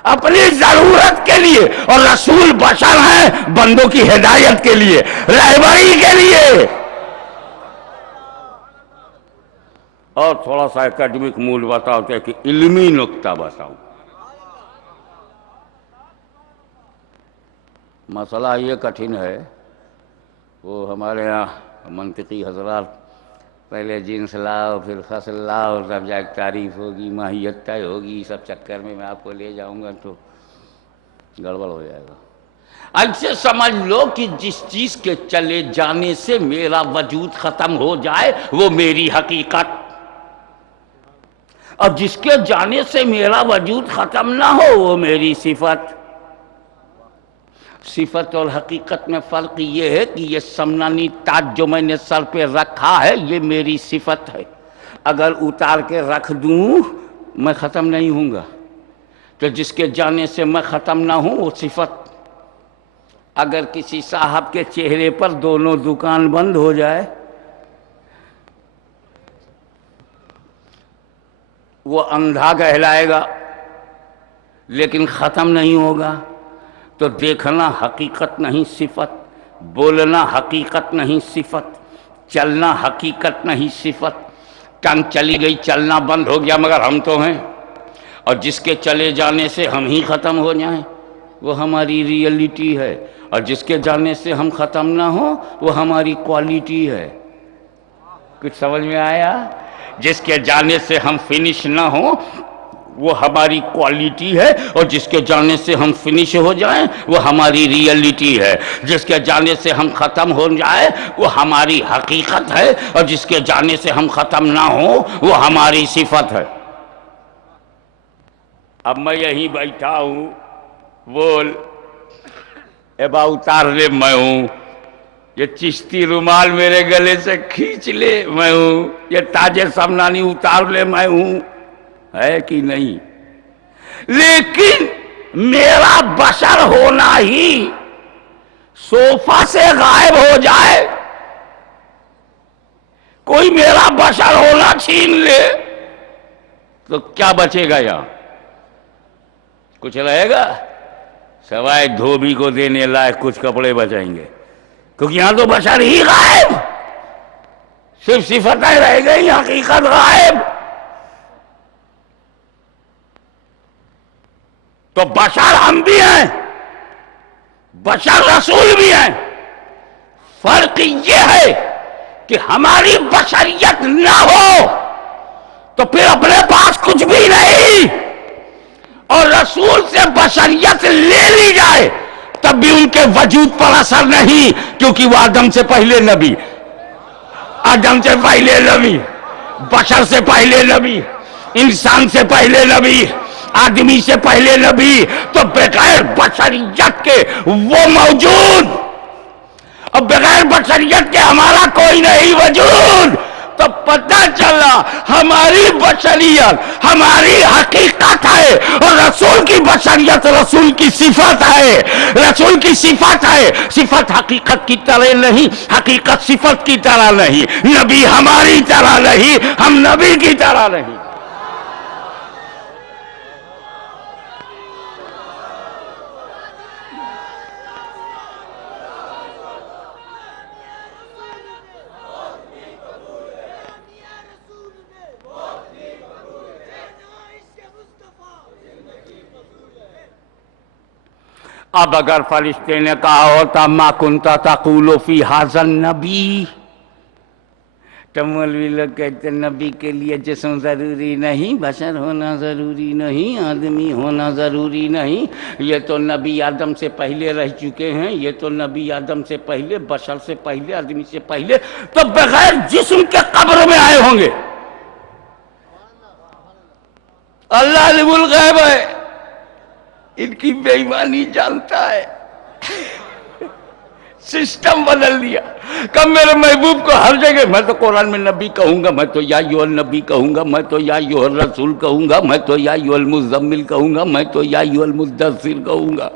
اپنی ضرورت کے لیے, اور رسول بشر ہیں بندوں کی ہدایت کے لیے, رہبری کے لیے. اور تھوڑا سا اکیڈمک مول بتاؤ کہ علمی نقطہ بتاؤ. مسئلہ یہ کٹھن ہے, وہ ہمارے یہاں منطقی حضرات پہلے جنس لاؤ پھر فصل لاؤ تب جا کے تعریف ہوگی, ماہیت طے ہوگی, سب چکر میں آپ کو لے جاؤں گا تو گڑبڑ ہو جائے گا. ایسے سمجھ لو کہ جس چیز کے چلے جانے سے میرا وجود ختم ہو جائے وہ میری حقیقت, اور جس کے جانے سے میرا وجود ختم نہ ہو وہ میری صفت. صفت اور حقیقت میں فرق یہ ہے کہ یہ سمنانی تاج جو میں نے سر پہ رکھا ہے یہ میری صفت ہے. اگر اتار کے رکھ دوں میں ختم نہیں ہوں گا, تو جس کے جانے سے میں ختم نہ ہوں وہ صفت. اگر کسی صاحب کے چہرے پر دونوں دکان بند ہو جائے وہ اندھا کہلائے گا لیکن ختم نہیں ہوگا. تو دیکھنا حقیقت نہیں صفت, بولنا حقیقت نہیں صفت, چلنا حقیقت نہیں صفت. ٹنگ چلی گئی, چلنا بند ہو گیا, مگر ہم تو ہیں. اور جس کے چلے جانے سے ہم ہی ختم ہو جائیں وہ ہماری ریئلٹی ہے, اور جس کے جانے سے ہم ختم نہ ہوں وہ ہماری کوالٹی ہے. کچھ سمجھ میں آیا؟ جس کے جانے سے ہم فنش نہ ہوں وہ ہماری کوالٹی ہے, اور جس کے جانے سے ہم فنش ہو جائیں وہ ہماری ریئلٹی ہے. جس کے جانے سے ہم ختم ہو جائیں وہ ہماری حقیقت ہے, اور جس کے جانے سے ہم ختم نہ ہوں وہ ہماری صفت ہے. اب میں یہیں بیٹھا ہوں, بول ابا اتار لے میں ہوں, یہ چشتی رومال میرے گلے سے کھینچ لے میں ہوں, یہ تاج سمنانی اتار لے میں ہوں, ہے کہ نہیں؟ لیکن میرا بشر ہونا ہی صوفہ سے غائب ہو جائے, کوئی میرا بشر ہونا چھین لے تو کیا بچے گا؟ یہاں کچھ رہے گا؟ سوائے دھوبی کو دینے لائق کچھ کپڑے بچائیں گے, کیونکہ یہاں تو بشر ہی غائب, صرف صفتیں رہ گئی, حقیقت غائب. تو بشر ہم بھی ہیں, بشر رسول بھی ہیں. فرق یہ ہے کہ ہماری بشریت نہ ہو تو پھر اپنے پاس کچھ بھی نہیں، اور رسول سے بشریت لے لی جائے تب بھی ان کے وجود پر اثر نہیں، کیونکہ وہ آدم سے پہلے نبی، آدم سے پہلے نبی، بشر سے پہلے نبی، انسان سے پہلے نبی، آدمی سے پہلے نبی، تو بغیر بشریت کے وہ موجود، اور بغیر بشریت کے ہمارا کوئی نہیں وجود۔ تو پتہ چلا ہماری بشریت ہماری حقیقت ہے، اور رسول کی بشریت رسول کی صفت ہے، رسول کی صفت ہے۔ صفت حقیقت کی طرح نہیں، حقیقت صفت کی طرح نہیں، نبی ہماری طرح نہیں، ہم نبی کی طرح نہیں۔ اب اگر فرشتے نے کہا ہوتا ما کنت تقول فی ھذا النبی، تو مولوی لوگ کہتے نبی کے لیے جسم ضروری نہیں، بشر ہونا ضروری نہیں، آدمی ہونا ضروری نہیں، یہ تو نبی آدم سے پہلے رہ چکے ہیں، یہ تو نبی آدم سے پہلے، بشر سے پہلے، آدمی سے پہلے، تو بغیر جسم کے قبر میں آئے ہوں گے۔ اللہ علم الغیب ہے، ان کی بے ایمانی جانتا ہے، سسٹم بدل دیا۔ کب میرے محبوب کو ہر جگہ میں تو قرآن میں نبی کہوں گا، میں تو یا ایھا النبی کہوں گا، میں تو یا ایھا الرسول کہوں گا، میں تو یا ایھا المزمل کہوں گا، میں تو یا ایھا المدثر کہوں گا،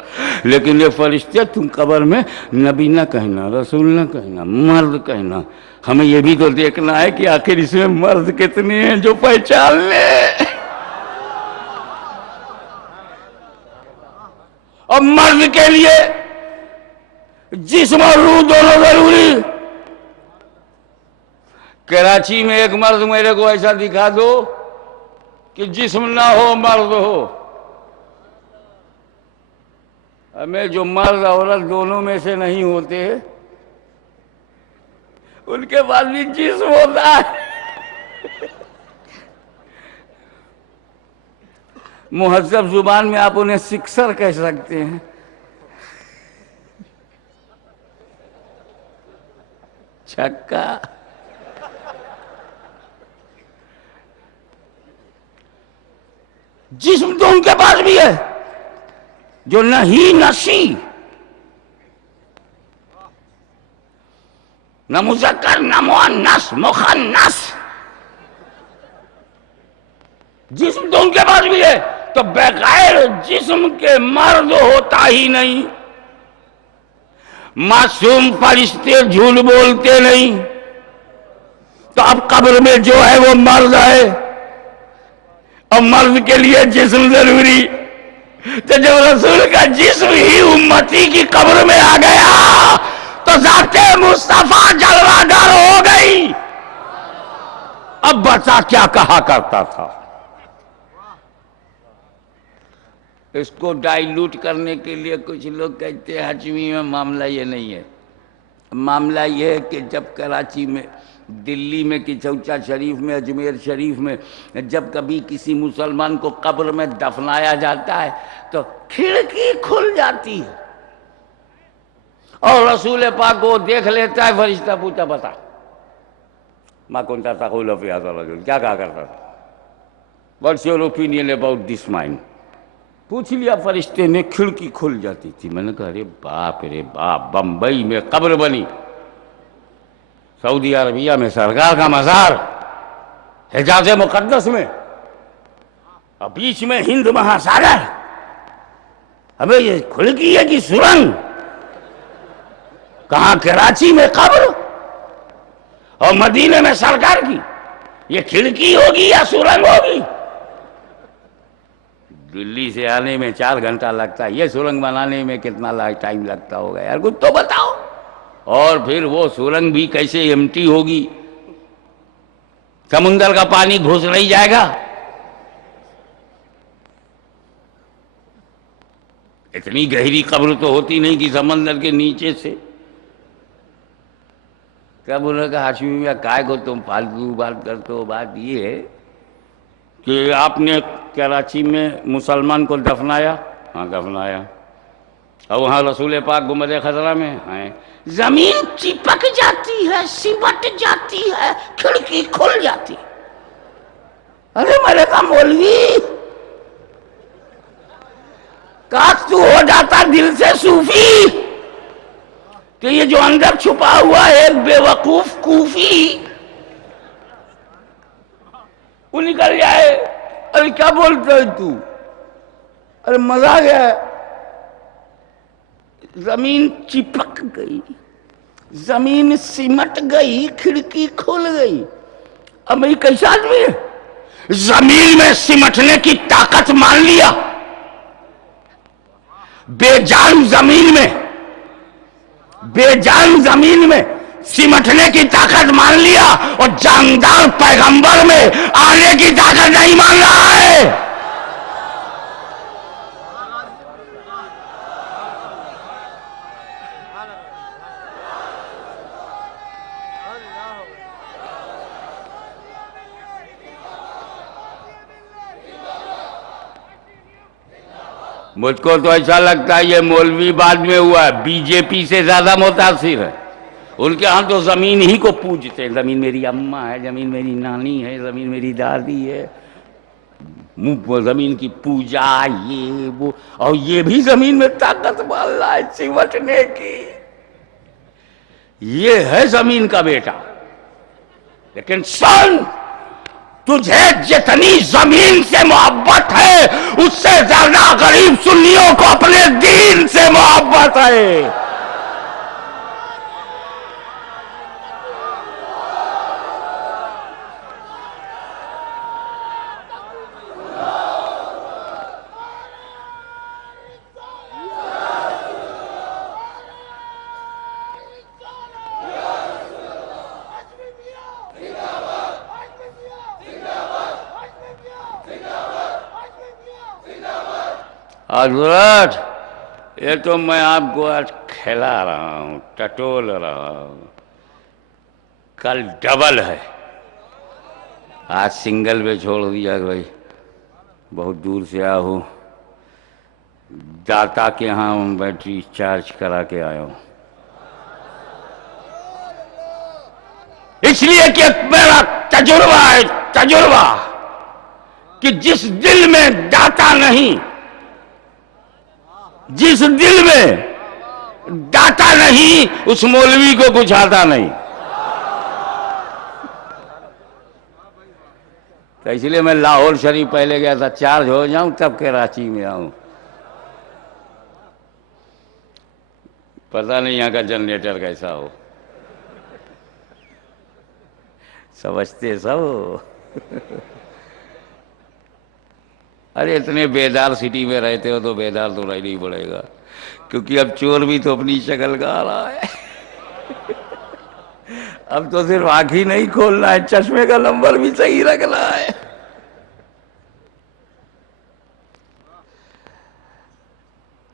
لیکن یہ فرشتے تم قبر میں نبی نہ کہنا، رسول نہ کہنا، مرد کہنا۔ ہمیں یہ بھی تو دیکھنا ہے کہ آخر اس میں مرد کتنے ہیں جو پہچان لے، اور مرد کے لیے جسم اور روح دونوں ضروری۔ کراچی میں ایک مرد میرے کو ایسا دکھا دو کہ جسم نہ ہو مرد ہو۔ ہمیں جو مرد عورت دونوں میں سے نہیں ہوتے ان کے بعد بھی جسم ہوتا ہے۔ مہذب زبان میں آپ انہیں سکسر کہہ سکتے ہیں۔ چھکا۔ جسم تو ان کے پاس بھی ہے جو نہیں نسی، نہ مذکر نہ مؤنث، مخنث، جسم تو ان کے پاس بھی ہے، تو بغیر جسم کے مرد ہوتا ہی نہیں۔ معصوم فرشتے جھوٹ بولتے نہیں، تو اب قبر میں جو ہے وہ مرد ہے، اور مرد کے لیے جسم ضروری، تو جب رسول کا جسم ہی امتی کی قبر میں آ گیا تو ذات مصطفیٰ جلوہ گر ہو گئی۔ اب بچہ کیا کہا کرتا تھا؟ اس کو ڈائیلوٹ کرنے کے لیے کچھ لوگ کہتے ہیں حجوی میں معاملہ یہ نہیں ہے، معاملہ یہ ہے کہ جب کراچی میں، دلی میں، کچوچا شریف میں، اجمیر شریف میں جب کبھی کسی مسلمان کو قبر میں دفنایا جاتا ہے تو کھڑکی کھل جاتی ہے، اور رسول پاک کو دیکھ لیتا ہے، فرشتہ پوچھتا بتا ما کنت تقول فی ھذا الرجل، کیا کہا کرتا تھا؟ What's your opinion about this man? پوچھ لیا فرشتے نے، کھڑکی کھل جاتی تھی۔ میں نے کہا ارے باپ رے باپ، بمبئی میں قبر بنی، سعودی عربیہ میں سرکار کا مزار، حجاز مقدس میں، اور بیچ میں ہند مہاساگر، ہمیں یہ کھڑکی ہے کہ سرنگ؟ کہاں کراچی میں قبر اور مدینے میں سرکار کی، یہ کھڑکی ہوگی یا سرنگ ہوگی؟ دلی سے آنے میں 4 گھنٹہ لگتا ہے، یہ سرنگ بنانے میں کتنا ٹائم لگتا ہوگا یار، کچھ تو بتاؤ۔ اور پھر وہ سرنگ بھی کیسے ایمٹی ہوگی؟ سمندر کا پانی گھس نہیں جائے گا؟ اتنی گہری قبر تو ہوتی نہیں کہ سمندر کے نیچے سے تب انہوں نے کہا ہاشمی میاں کائے کو تم فالتو بات کرتے ہو، بات یہ ہے کہ آپ نے کراچی میں مسلمان کو دفنایا؟ ہاں دفنایا۔ اور وہاں رسول پاک گنبد خضرا میں ہیں، زمین چپک جاتی ہے، سمٹ جاتی ہے، کھڑکی کھل جاتی۔ ارے میں نے کہا مولوی کاش تو ہو جاتا دل سے صوفی کہ یہ جو اندر چھپا ہوا ہے ایک بے وقوف کوفی وہ نکل جائے۔ ارے کیا بولتا ہے تو؟ ارے مزہ آ گیا، زمین چپک گئی، زمین سمٹ گئی، کھڑکی کھل گئی۔ اب میں کیسا آدمی ہے؟ زمین میں سمٹنے کی طاقت مان لیا، بے جان زمین میں، بے جان زمین میں سمٹنے کی طاقت مان لیا، اور جاندار پیغمبر میں آنے کی طاقت نہیں مان رہا ہے۔ مجھ کو تو ایسا لگتا ہے یہ مولوی بعد میں ہوا ہے، بی جے پی سے زیادہ متاثر ہے۔ ان کے ہاں تو زمین ہی کو پوجتے ہیں، زمین میری اماں ہے، زمین میری نانی ہے، زمین میری دادی ہے، زمین کی پوجا یہ وہ، اور یہ بھی زمین میں طاقت مان رہا ہے سمٹنے کی۔ یہ ہے زمین کا بیٹا۔ لیکن سن، تجھے جتنی زمین سے محبت ہے اس سے زیادہ غریب سنیوں کو اپنے دین سے محبت ہے۔ حضرت یہ تو میں آپ کو آج کھلا رہا ہوں، ٹٹول رہا ہوں، کل ڈبل ہے۔ آج سنگل پہ چھوڑ دیا کہ بھائی بہت دور سے آیا ہوں، داتا کے ہاں بیٹری چارج کرا کے آیا ہوں، اس لیے کہ میرا تجربہ ہے، تجربہ کہ جس دل میں داتا نہیں، جس دل میں داتا نہیں اس مولوی کو کچھ آتا نہیں۔ تو اس لیے میں لاہور شریف پہلے گیا تھا چارج ہو جاؤں تب کراچی میں آؤں۔ پتہ نہیں یہاں کا جنریٹر کیسا ہو، سمجھتے سب؟ ارے اتنے بیدار سٹی میں رہتے ہو تو بیدار تو رہنا ہی پڑے گا، کیونکہ اب چور بھی تو اپنی شکل کا آ رہا ہے۔ اب تو صرف آنکھ ہی نہیں کھولنا ہے، چشمے کا نمبر بھی صحیح رکھنا ہے۔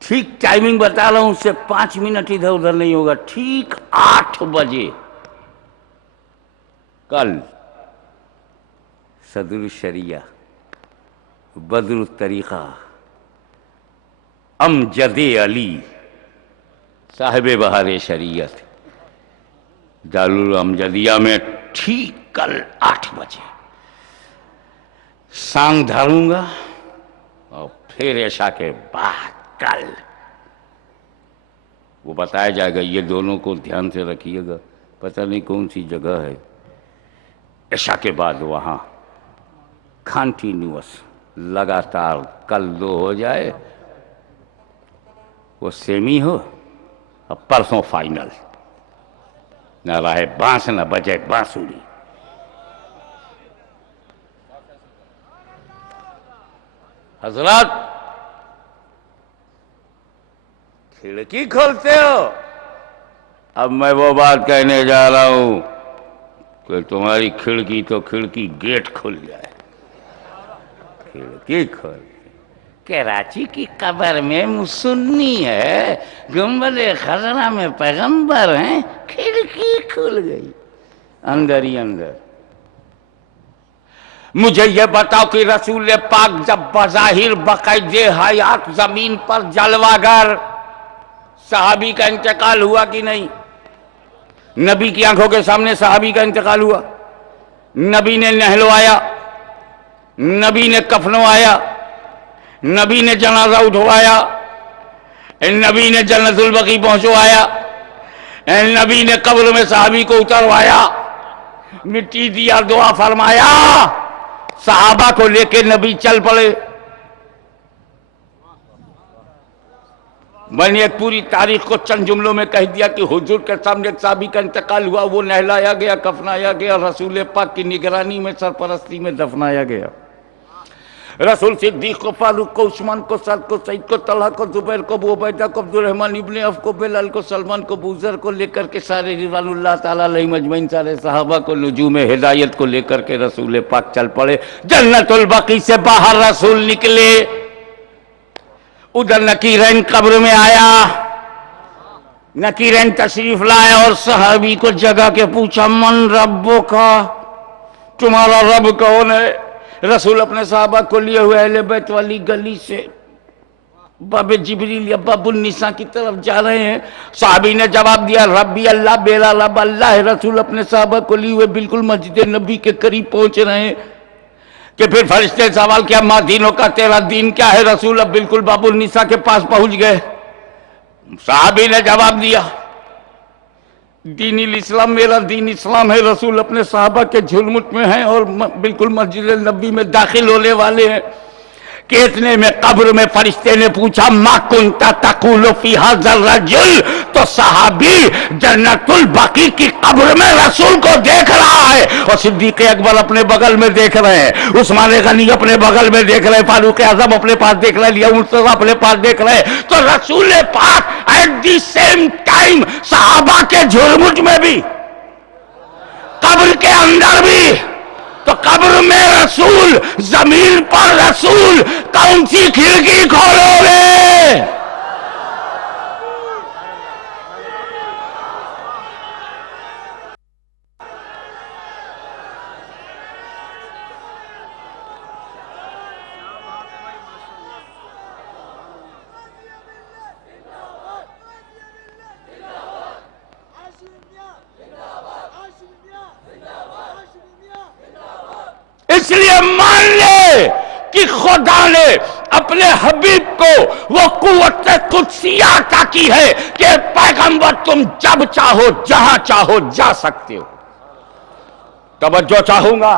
ٹھیک ٹائمنگ بتا رہا ہوں، اس سے 5 منٹ ادھر ادھر نہیں ہوگا، ٹھیک 8 بجے کل صدر الشریعہ بدر الطریقہ امجد علی صاحب بہار شریعت دارالامجدیہ میں ٹھیک کل 8 بجے سانگ دھروں گا، اور پھر عشاء کے بعد کل وہ بتایا جائے گا۔ یہ دونوں کو دھیان سے رکھیے گا، پتہ نہیں کون سی جگہ ہے، عشاء کے بعد وہاں کنٹینیوس لگاتار کل 2 ہو جائے، وہ سیمی ہو اور پرسوں فائنل، نہ رہے بانس نہ بجے بانسری۔ حضرات کھڑکی کھولتے ہو، اب میں وہ بات کہنے جا رہا ہوں کہ تمہاری کھڑکی تو کھڑکی گیٹ کھل جائے، کھڑکی کھول۔ کراچی کی قبر میں سنی ہے، گنبد خضرا میں پیغمبر ہیں، کھڑکی کھل گئی۔ اندر ہی اندر. مجھے یہ بتاؤ کہ رسول پاک جب بظاہر بقید حیات زمین پر جلوہ گر، صحابی کا انتقال ہوا کہ نہیں؟ نبی کی آنکھوں کے سامنے صحابی کا انتقال ہوا. نبی نے نہلوایا، نبی نے کفنوایا، نبی نے جنازہ اٹھوایا، نبی نے جنت البقیع پہنچوایا، نبی نے قبر میں صحابی کو اتروایا، مٹی دیا، دعا فرمایا، صحابہ کو لے کے نبی چل پڑے. میں نے ایک پوری تاریخ کو چند جملوں میں کہہ دیا کہ حضور کے سامنے ایک صحابی کا انتقال ہوا، وہ نہلایا گیا، کفنایا گیا، رسول پاک کی نگرانی میں، سرپرستی میں دفنایا گیا. رسول صدیق کو، فاروق کو، عثمان کو، سعد کو، سعید کو، طلحہ کو، زبیر کو، ابو عبیدہ کو، عبد الرحمن ابن عوف کو، بلال کو، سلمان کو، ابو ذر کو لے کر کے سارے رضوان اللہ تعالیٰ علیہم اجمعین سارے صحابہ کو نجوم ہدایت کو لے کر کے رسول پاک چل پڑے. جنت البقیع سے باہر رسول نکلے، ادھر نکیرین قبر میں آیا، نکیرین تشریف لائے اور صحابی کو جگہ کے پوچھا، من ربو کا، تمہارا رب کون ہے؟ رسول اپنے صحابہ کو لیے ہوئے اہل بیت والی گلی سے باب جبریل یا باب النساء کی طرف جا رہے ہیں. صحابی نے جواب دیا، ربی اللہ، میرا رب اللہ ہے. رسول اپنے صحابہ کو لیے ہوئے بالکل مسجد نبی کے قریب پہنچ رہے ہیں کہ پھر فرشتے سوال کیا، ما دینوں کا، تیرا دین کیا ہے؟ رسول اب بالکل باب النساء کے پاس پہنچ گئے. صحابی نے جواب دیا، دین الاسلام، میرا دین اسلام ہے. رسول اپنے صحابہ کے جھلمٹ میں ہیں اور بالکل مسجد نبی میں داخل ہونے والے ہیں کہ اتنے میں قبر میں فرشتے نے پوچھا، ما کنت تقول فی ھذا الرجل؟ تو صحابی جنت البقیع کی قبر میں رسول کو دیکھ رہا ہے اور صدیق اکبر اپنے بغل میں دیکھ رہے ہیں، عثمان غنی اپنے بغل میں دیکھ رہے ہیں، فاروق اعظم اپنے پاس دیکھ رہے ہیں، لیہ مرتضیٰ اپنے پاس دیکھ رہے ہیں. تو رسول پاک ایٹ دی سیم ٹائم صحابہ کے جھرمٹ میں بھی، قبر کے اندر بھی. تو قبر میں رسول، زمین پر رسول، کون سی کھڑکی کھولو گے؟ اس لیے مان لے کہ خدا نے اپنے حبیب کو وہ قوت قدسیہ عطا کی ہے کہ پیغمبر تم جب چاہو جہاں چاہو جا سکتے ہو. توجہ چاہوں گا،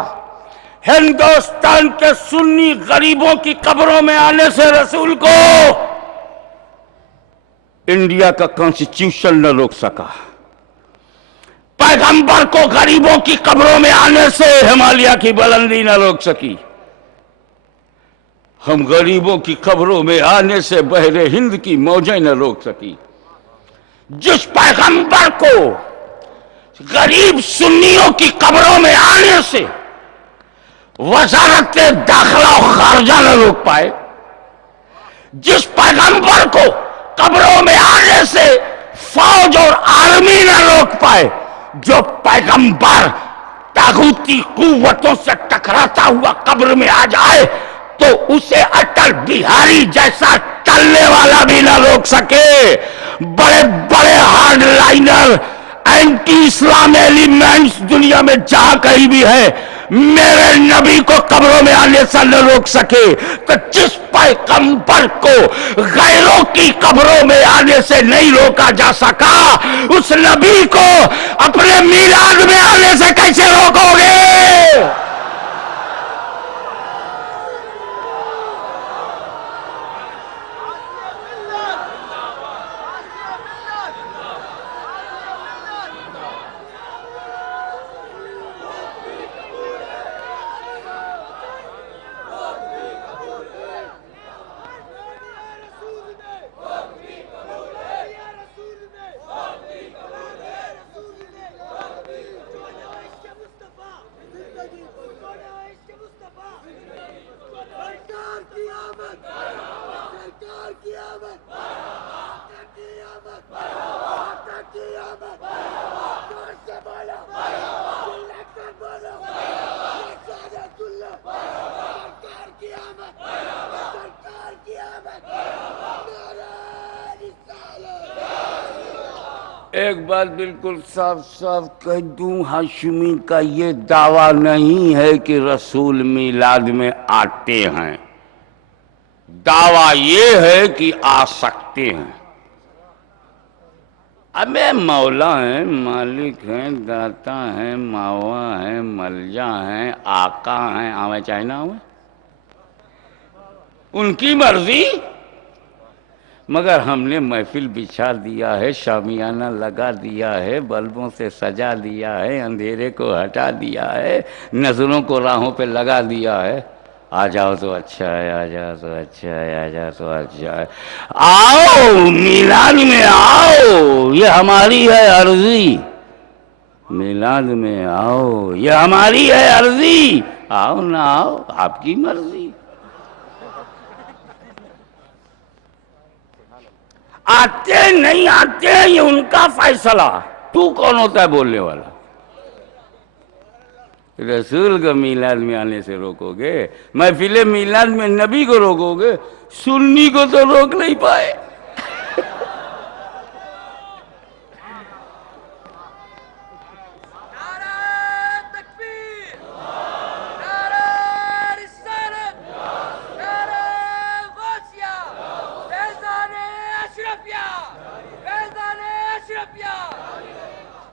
ہندوستان کے سنی غریبوں کی قبروں میں آنے سے رسول کو انڈیا کا کانسٹیٹیوشن نہ روک سکا. پیغمبر کو غریبوں کی قبروں میں آنے سے ہمالیہ کی بلندی نہ روک سکی. ہم غریبوں کی قبروں میں آنے سے بحر ہند کی موجیں نہ روک سکی. جس پیغمبر کو غریب سنیوں کی قبروں میں آنے سے وزارت داخلہ و خارجہ نہ روک پائے، جس پیغمبر کو قبروں میں آنے سے فوج اور آرمی نہ روک پائے، جو پیغمبر طاغوتی قوتوں سے ٹکراتا ہوا قبر میں آ جائے تو اسے اٹل بہاری جیسا چلنے والا بھی نہ روک سکے. بڑے بڑے ہارڈ لائنر اینٹی اسلام ایلیمنٹس دنیا میں جہاں کہیں بھی ہے، میرے نبی کو قبروں میں آنے سے نہ روک سکے. تو جس پیغمبر کو غیروں کی قبروں میں آنے سے نہیں روکا جا سکا، اس نبی کو اپنے میلاد میں آنے سے کیسے روکو گے؟ ایک بات بالکل صاف صاف کہہ دوں، ہاشمی کا یہ دعویٰ نہیں ہے کہ رسول میلاد میں آتے ہیں، دعویٰ یہ ہے کہ آ سکتے ہیں۔ اب مولا ہیں، مالک ہیں، داتا ہیں، ماوا ہیں، ملجا ہیں، آقا ہیں، آویں چاہے نہ آویں، ان کی مرضی۔ مگر ہم نے محفل بچھا دیا ہے، شامیانہ لگا دیا ہے، بلبوں سے سجا دیا ہے، اندھیرے کو ہٹا دیا ہے، نظروں کو راہوں پہ لگا دیا ہے۔ آ جاؤ تو اچھا ہے، آ جاؤ تو اچھا ہے، آ جاؤ تو اچھا ہے، آؤ میلاد میں آؤ، یہ ہماری ہے عرضی، میلاد میں آؤ، یہ ہماری ہے عرضی، آؤ نہ آؤ آپ کی مرضی۔ آتے نہیں آتے یہ ان کا فیصلہ، تو کون ہوتا ہے بولنے والا؟ رسول کو میلاد میں آنے سے روکو گے؟ محفل میلاد میں نبی کو روکو گے؟ سنی کو تو روک نہیں پائے۔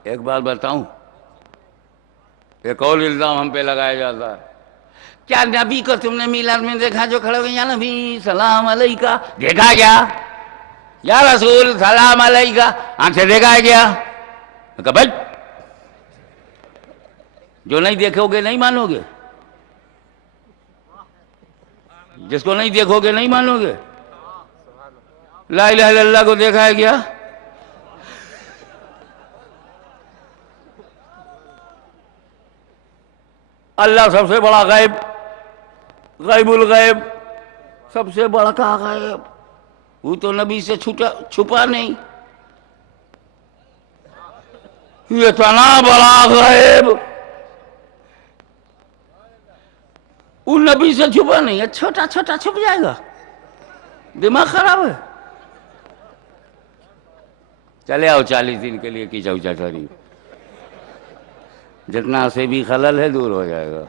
ایک بات بتاؤں، ایک اور الزام ہم پہ لگایا جاتا ہے، کیا نبی کو تم نے میلاد میں دیکھا جو کھڑے ہوئے یا نبی سلام علیکہ؟ دیکھا کیا؟ یا رسول سلام علیکہ، آنکھ سے دیکھا ہے کیا؟ میں کہا بھائی جو نہیں دیکھو گے نہیں مانو گے، جس کو نہیں دیکھو گے نہیں مانو گے۔ لا الہ الا اللہ کو دیکھا ہے کیا؟ اللہ سب سے بڑا غیب، غیب الغیب، سب سے بڑا کا غیب، وہ تو نبی سے چھپا نہیں، یہ اتنا بڑا غیب وہ نبی سے چھپا نہیں ہے، چھوٹا چھوٹا چھپ جائے گا، دماغ خراب ہے۔ چلے آؤ 40 دن کے لیے کیچا اچا کری، جتنا سے بھی خلل ہے دور ہو جائے گا۔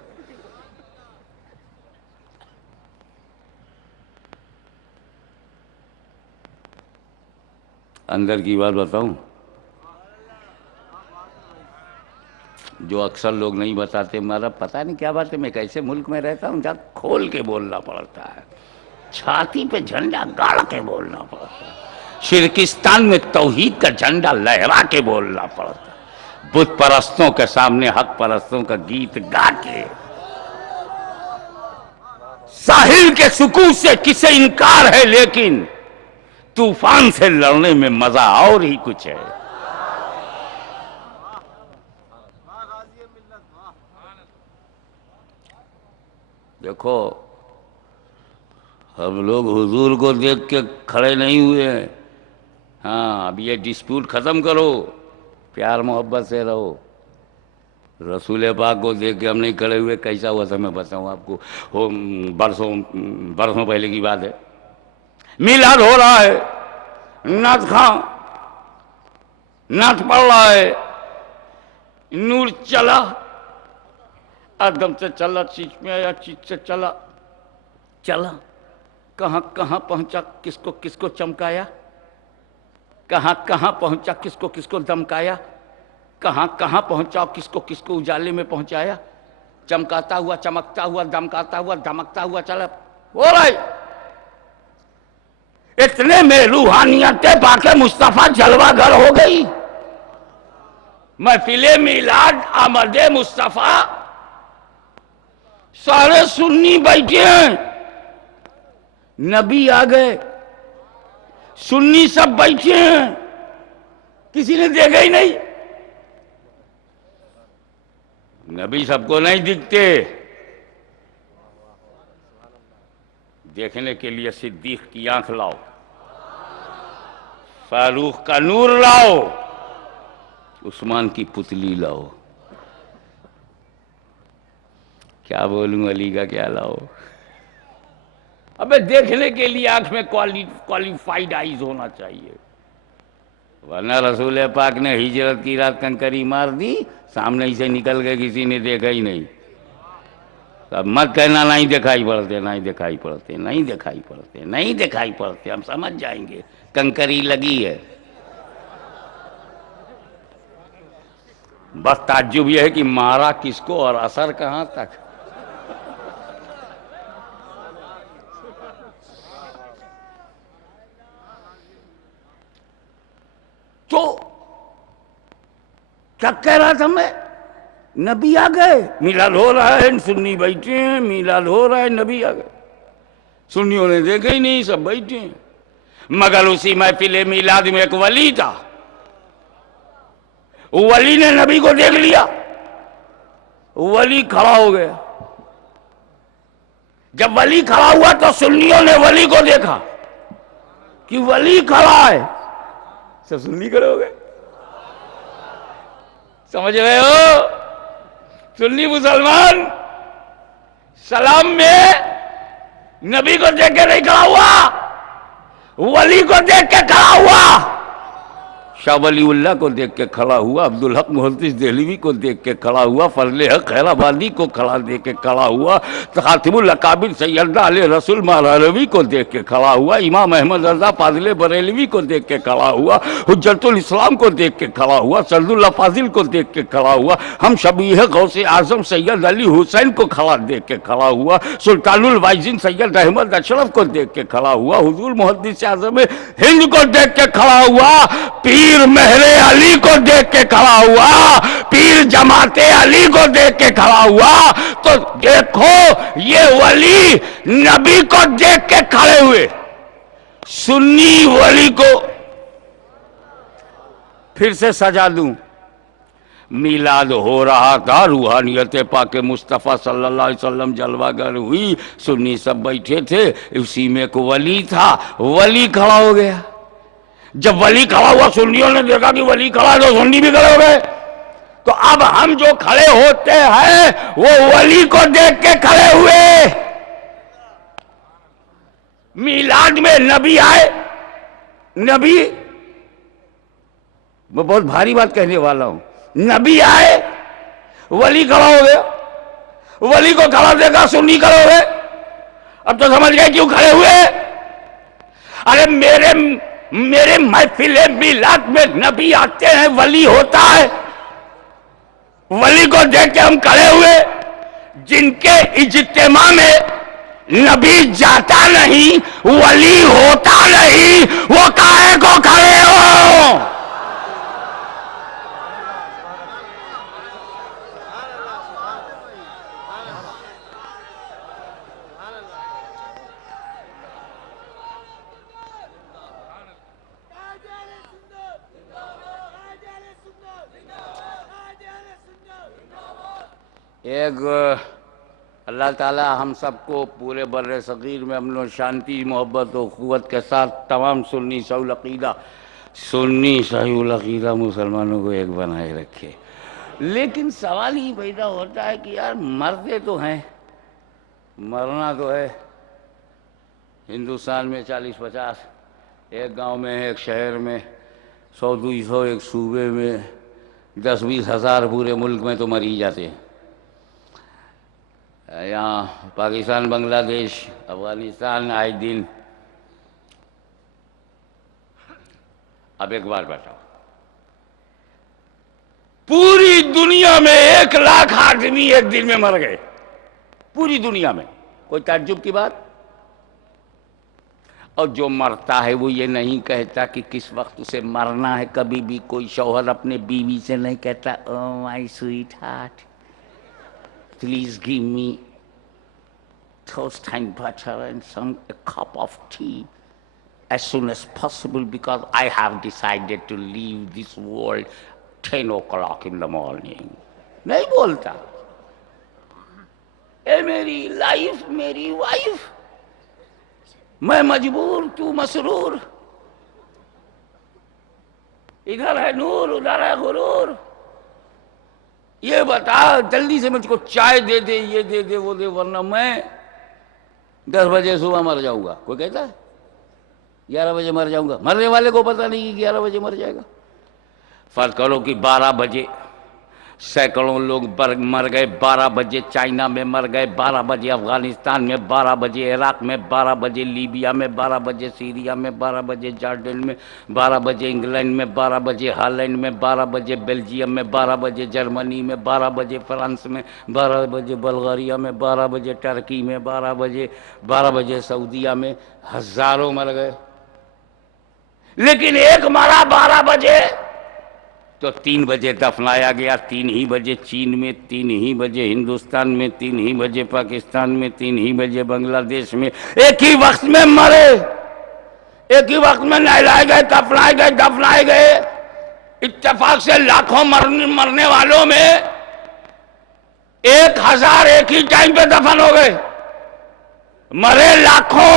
اندر کی بات بتاؤں جو اکثر لوگ نہیں بتاتے، میرا پتہ نہیں کیا بات ہے، میں کیسے ملک میں رہتا ہوں جہاں کھول کے بولنا پڑتا ہے، چھاتی پہ جھنڈا گاڑ کے بولنا پڑتا ہے، شرکستان میں توحید کا جھنڈا لہرا کے بولنا پڑتا ہے، بت پرستوں کے سامنے حق پرستوں کا گیت گا کے، ساحل کے سکون سے کسے انکار ہے، لیکن طوفان سے لڑنے میں مزہ اور ہی کچھ ہے۔ دیکھو ہم لوگ حضور کو دیکھ کے کھڑے نہیں ہوئے ہیں، ہاں اب یہ ڈسپیوٹ ختم کرو، پیار محبت سے رہو۔ رسول پاک کو دیکھ کے ہم نہیں کھڑے ہوئے، کیسا ہوا تھا میں بتاؤں آپ کو، وہ برسوں پہلے کی بات ہے، میلاد ہو رہا ہے، نعت خواں نعت پڑھ رہا ہے، نور چلا، آدم سے چلا، چیز میں آیا، چیز سے چلا، کہاں کہاں پہنچا، کس کو چمکایا، کہاں پہنچا، کس کو دمکایا، کہاں پہنچا، کس کو اجالے میں پہنچایا، چمکاتا ہوا، چمکتا ہوا، دمکاتا ہوا، دھمکتا ہوا چلا، ہو رہا ہے۔ اتنے میں روحانیت پاک مصطفیٰ جلوہ گر ہو گئی، محفل میلاد آمد مصطفیٰ، سارے سنی بیٹھے ہیں، نبی آ گئے، سنی سب بیٹھے ہیں، کسی نے دیکھا ہی نہیں، نبی سب کو نہیں دکھتے، دیکھنے کے لیے صدیق کی آنکھ لاؤ، فاروق کا نور لاؤ، عثمان کی پتلی لاؤ، کیا بولوں علی کا کیا لاؤ، ابے دیکھنے کے لیے آنکھ میں کوالیفائڈ آئیز ہونا چاہیے، ورنہ رسول پاک نے ہجرت کی رات کنکری مار دی، سامنے ہی سے نکل گئے، کسی نے دیکھا ہی نہیں۔ اب مت کہنا نہیں دکھائی پڑتے، نہیں دکھائی پڑتے، نہیں دکھائی پڑتے، نہیں دکھائی پڑتے، ہم سمجھ جائیں گے کنکری لگی ہے۔ بس تعجب یہ ہے کہ مارا کس کو اور اثر کہاں تک۔ تو کیا کہہ رہا تھا میں؟ نبی آ گئے، میلاد ہو رہا ہے، سنی بیٹھے ہیں، میلاد ہو رہا ہے، نبی آ گئے۔ سنیوں نے دیکھا ہی نہیں، سب بیٹھے ہیں۔ مگر اسی محفل میلاد میں ایک ولی تھا، ولی نے نبی کو دیکھ لیا، ولی کھڑا ہو گیا۔ جب ولی کھڑا ہوا تو سنیوں نے ولی کو دیکھا کہ ولی کھڑا ہے، سب سنی کھڑے ہو گئے۔ سمجھ رہے ہو؟ سنی مسلمان سلام میں نبی کو دیکھ کے نہیں کھڑا ہوا، ولی کو دیکھ کے کھڑا ہوا۔ شاہ ولی اللہ کو دیکھ کے کھڑا ہوا، عبدالحق محدث دہلوی کو دیکھ کے کھڑا ہوا، فضل حق خیر آبادی کو دیکھ کے کھڑا ہوا، خاتم الاکابر سیدنا علیہ رسول مہرانوی کو دیکھ کے کھڑا ہوا، امام احمد رضا فاضل بریلوی کو دیکھ کے کھڑا ہوا، حجت الاسلام کو دیکھ کے کھڑا ہوا، سرد اللہ فاضل کو دیکھ کے کھڑا ہوا، ہم شبیہ غوث اعظم سید علی حسین کو دیکھ کے کھڑا ہوا، سلطان الوائزین سید احمد اشرف کو دیکھ کے کھڑا ہوا، حضور محدث اعظم ہند کو دیکھ کے کھڑا ہوا، پیر مہر علی کو دیکھ کے کھڑا ہوا، پیر جماعت علی کو دیکھ کے کھڑا ہوا۔ تو دیکھو یہ ولی نبی کو دیکھ کے کھڑے ہوئے، سنی ولی کو پھر سے سجا دوں۔ میلاد ہو رہا تھا، روحانیت پاک مصطفیٰ صلی اللہ علیہ وسلم جلوہ گر ہوئی، سنی سب بیٹھے تھے، اسی میں ایک ولی تھا، ولی کھڑا ہو گیا۔ جب ولی کھڑا ہوا، سنیوں نے دیکھا کہ ولی کھڑا ہے تو سنی بھی کھڑے ہو گئے۔ تو اب ہم جو کھڑے ہوتے ہیں وہ ولی کو دیکھ کے کھڑے ہوئے۔ میلاد میں نبی آئے، نبی، میں بہت بھاری بات کہنے والا ہوں، نبی آئے، ولی کھڑا ہو گیا، ولی کو کھڑا دیکھا، سنی کھڑے ہو گئے۔ اب تو سمجھ گئے کیوں کھڑے ہوئے؟ ارے میرے محفل میلاد میں نبی آتے ہیں، ولی ہوتا ہے، ولی کو دیکھ کے ہم کھڑے ہوئے۔ جن کے اجتماع میں نبی جاتا نہیں، ولی ہوتا نہیں، وہ کاہے کو کھڑے ہو؟ ایک اللہ تعالیٰ ہم سب کو پورے بر صغیر میں امن و شانتی، محبت و قوت کے ساتھ تمام سنی صحیح العقیدہ مسلمانوں کو ایک بنائے رکھے۔ لیکن سوال ہی پیدا ہوتا ہے کہ یار مرتے تو ہیں، مرنا تو ہے۔ ہندوستان میں 40-50 ایک گاؤں میں، ایک شہر میں، 100-200 ایک صوبے میں، 10-20 ہزار پورے ملک میں تو مر ہی جاتے ہیں۔ یہاں پاکستان، بنگلہ دیش، افغانستان آئے دن۔ اب ایک بار بتاؤ، پوری دنیا میں 1 لاکھ آدمی ایک دن میں مر گئے، پوری دنیا میں، کوئی تعجب کی بات؟ اور جو مرتا ہے وہ یہ نہیں کہتا کہ کس وقت اسے مرنا ہے۔ کبھی بھی کوئی شوہر اپنے بیوی سے نہیں کہتا "Oh my sweetheart, please give me toast and butter and a cup of tea as soon as possible because I have decided to leave this world 10 o'clock in the morning." نہیں بولتا۔ اے میری لائف، میری wife, میں مجبور، تو مسرور، ادھر ہے نور، ادھر ہے غرور، یہ بتا جلدی سے مجھ کو چائے دے دے، یہ دے دے، وہ دے، ورنہ میں 10 بجے صبح مر جاؤں گا، کوئی کہتا ہے 11 بجے مر جاؤں گا؟ مرنے والے کو پتہ نہیں کہ 11 بجے مر جائے گا۔ فرض کرو کہ 12 بجے سینکڑوں لوگ مر گئے، 12 بجے چائنا میں مر گئے، 12 بجے افغانستان میں، 12 بجے عراق میں، 12 بجے لیبیا میں، 12 بجے سیریا میں، 12 بجے جارڈن میں، 12 بجے انگلینڈ میں، 12 بجے ہالینڈ میں، 12 بجے بیلجیم میں، 12 بجے جرمنی میں، 12 بجے فرانس میں، 12 بجے بلغاریہ میں، 12 بجے ٹرکی میں، 12 بجے سعودیہ میں، ہزاروں مر گئے۔ لیکن ایک مرا 12 بجے تو 3 بجے دفنایا گیا، 3 ہی بجے چین میں، 3 ہی بجے ہندوستان میں، 3 ہی بجے پاکستان میں، 3 ہی بجے بنگلہ دیش میں، ایک ہی وقت میں مرے، ایک ہی وقت میں نہلائے گئے، دفنائے گئے۔ اتفاق سے لاکھوں مرنے والوں میں 1000 ایک ہی ٹائم پہ دفن ہو گئے، مرے لاکھوں،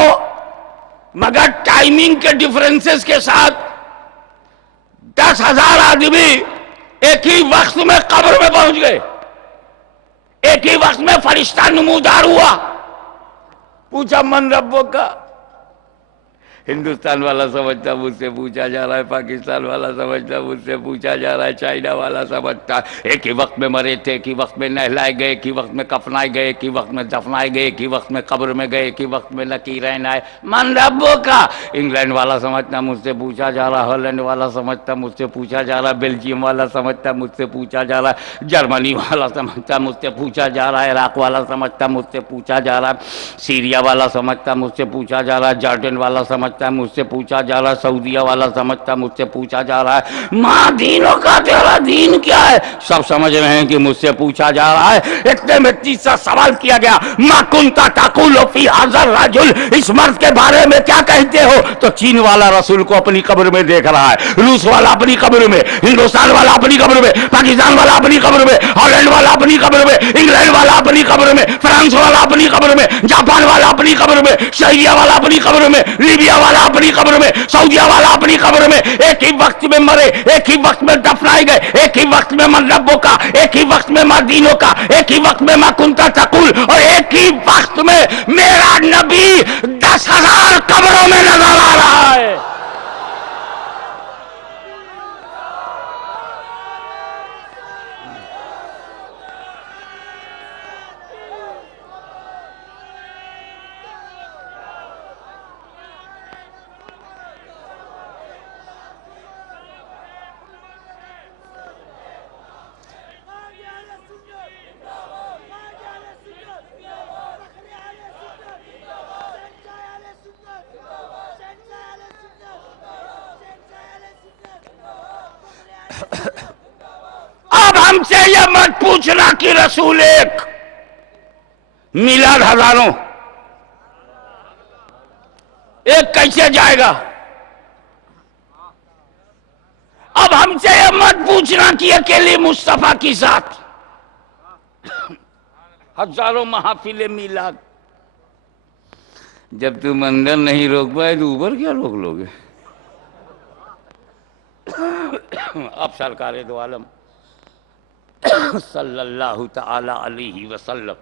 مگر ٹائمنگ کے ڈیفرنسز کے ساتھ 10,000 آدمی ایک ہی وقت میں قبر میں پہنچ گئے، ایک ہی وقت میں فرشتہ نمودار ہوا۔ پوچھا من ربک کا، ہندوستان والا سمجھتا مجھ سے پوچھا جا رہا ہے، پاکستان والا سمجھتا مجھ سے پوچھا جا رہا ہے، چائنا والا سمجھتا ایک ہی وقت میں مرے تھے، ایک ہی وقت میں نہلائے گئے، ایک ہی وقت میں کفنائے گئے، ایک ہی وقت میں دفنائے گئے، ایک ہی وقت میں قبر میں گئے، ایک ہی وقت میں لکیرین آئے۔ من ربک کا، انگلینڈ والا سمجھتا مجھ سے پوچھا جا رہا، ہالینڈ والا سمجھتا مجھ سے پوچھا جا رہا، بیلجیم والا سمجھتا مجھ سے پوچھا جا رہا، جرمنی والا سمجھتا مجھ سے پوچھا جا رہا ہے، عراق والا سمجھتا مجھ سے پوچھا جا رہا، سیریا والا سمجھتا مجھ سے پوچھا جا رہا، جارڈن والا سمجھتا مجھ سے پوچھا جا رہا، سعودیہ والا سمجھتا مجھ سے پوچھا جا رہا ہے، ماں دینوں کا تیرا دین کیا ہے؟ سب سمجھ رہے ہیں کہ مجھ سے پوچھا جا رہا ہے۔ اتنے میں تیسرا سوال کیا گیا، ما کنت تقول فی ھذا الرجل، اس مرد کے بارے میں کیا کہتے ہو؟ تو چین والا رسول کو اپنی قبر میں دیکھ رہا ہے، روس والا اپنی قبر میں، ہندوستان والا اپنی قبر میں، پاکستان والا اپنی قبر میں، ہالینڈ والا اپنی قبر میں، انگلینڈ والا اپنی قبر میں، فرانس والا اپنی قبر میں، جاپان والا اپنی قبر میں، شہریہ والا اپنی قبر میں، لیبیا والا اپنی قبر میں، سعودیہ والا اپنی قبر میں، ایک ہی وقت میں مرے، ایک ہی وقت میں دفنائے گئے، ایک ہی وقت میں من ربک کا، ایک ہی وقت میں ما دینوں کا، ایک ہی وقت میں ما کنت تقول، اور ایک ہی وقت میں میرا نبی 10,000 قبروں میں نظر آ رہا ہے۔ اب ہم سے یہ مت پوچھنا کہ رسول ایک، میلاد ہزاروں، ایک کیسے جائے گا؟ اب ہم سے یہ مت پوچھنا کہ اکیلی مصطفیٰ کی ذات، ہزاروں محافل میلاد۔ جب تم اندر نہیں روک پائے تو اوپر کیا روک لو گے؟ اب سرکار دو عالم صلی اللہ تعالی علیہ وسلم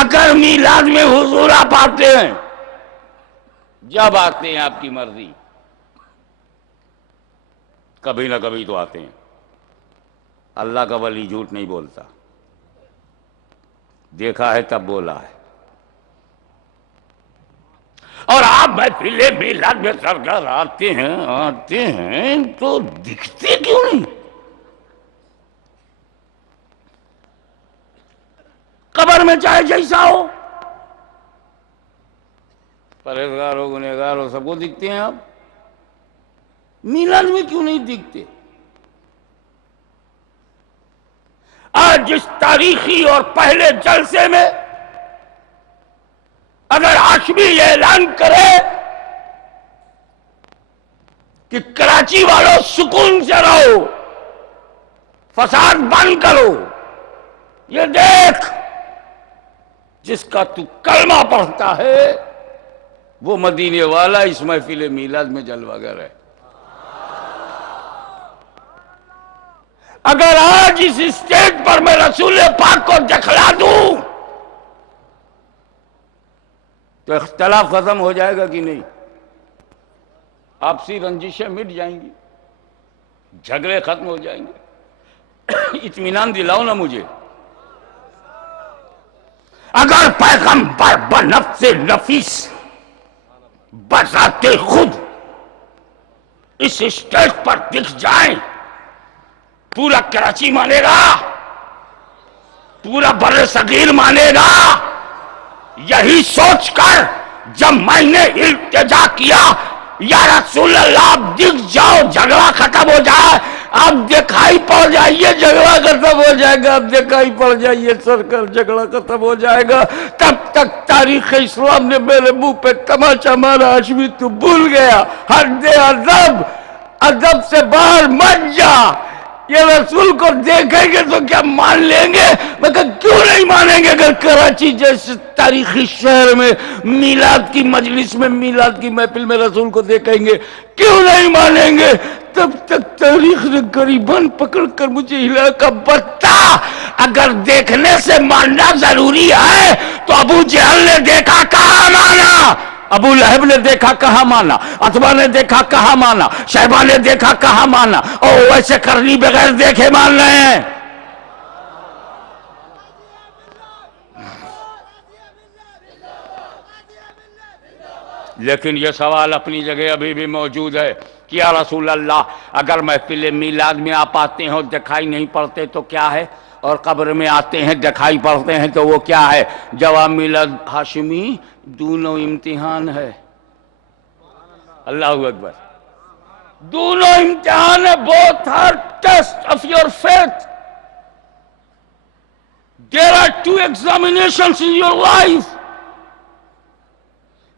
اگر میلاد میں حضور آپ آتے ہیں، جب آتے ہیں آپ کی مرضی، کبھی نہ کبھی تو آتے ہیں، اللہ کا ولی جھوٹ نہیں بولتا، دیکھا ہے تب بولا ہے۔ اور آپ محفل میلاد میں سرکار آتے ہیں تو دکھتے کیوں نہیں؟ قبر میں چاہے جیسا ہو، پرہیزگار ہو، گنہگار ہو، سب کو دکھتے ہیں آپ، میلاد میں کیوں نہیں دکھتے؟ آج جس تاریخی اور پہلے جلسے میں اگر ہاشمی یہ اعلان کرے کہ کراچی والوں سکون سے رہو، فساد بند کرو، یہ دیکھ جس کا تو کلمہ پڑھتا ہے وہ مدینے والا اس محفل میلاد میں جلوہ گر ہے۔ اگر آج اس اسٹیج پر میں رسول پاک کو دکھلا دوں تو اختلاف ختم ہو جائے گا کہ نہیں؟ آپسی رنجشیں مٹ جائیں گی، جھگڑے ختم ہو جائیں گے۔ اطمینان دلاؤ نا مجھے۔ اگر پیغمبر بنفس نفیس بذات خود اس اسٹیج پر دکھ جائیں، پورا کراچی مانے گا، پورا بر صغیر مانے گا۔ یہی سوچ کر جب میں نے التجا کیا یا رسول اللہ آپ دکھ جاؤ، جھگڑا ختم ہو جائے، آپ دکھائی پڑ جائیے، جھگڑا ختم ہو جائے گا، آپ دکھائی پڑ جائیے سرکار، جھگڑا ختم ہو جائے گا، تب تک تاریخ اسلام نے میرے منہ پہ تماچا مارا، ہاشمی تو بھول گیا، حد ادب، ادب سے باہر مت جا۔ یہ رسول کو دیکھیں گے تو کیا مان لیں گے؟ میں کہا کیوں نہیں مانیں گے؟ اگر کراچی جیسے تاریخی شہر میں میلاد کی مجلس میں، میلاد کی محفل میں رسول کو دیکھیں گے، کیوں نہیں مانیں گے؟ تب تک تاریخ نے گریبان پکڑ کر مجھے ہلا کا بتا، اگر دیکھنے سے ماننا ضروری ہے تو ابو جہل نے دیکھا کہاں مانا، ابو لہب نے دیکھا کہاں مانا، عتبہ نے دیکھا کہاں مانا، شیبہ نے دیکھا کہاں مانا، اور ویسے کرنی بغیر دیکھے مان رہے ہیں۔ لیکن یہ سوال اپنی جگہ ابھی بھی موجود ہے کہ یا رسول اللہ اگر محفل میلاد میں آپ آتے ہیں اور دکھائی نہیں پڑتے تو کیا ہے، اور قبر میں آتے ہیں دکھائی پڑتے ہیں تو وہ کیا ہے؟ جواب میلاد ہاشمی دونوں امتحان ہے۔ اللہ اکبر، دونوں امتحان ہے۔ both are tests of your faith. There are two examinations in your life.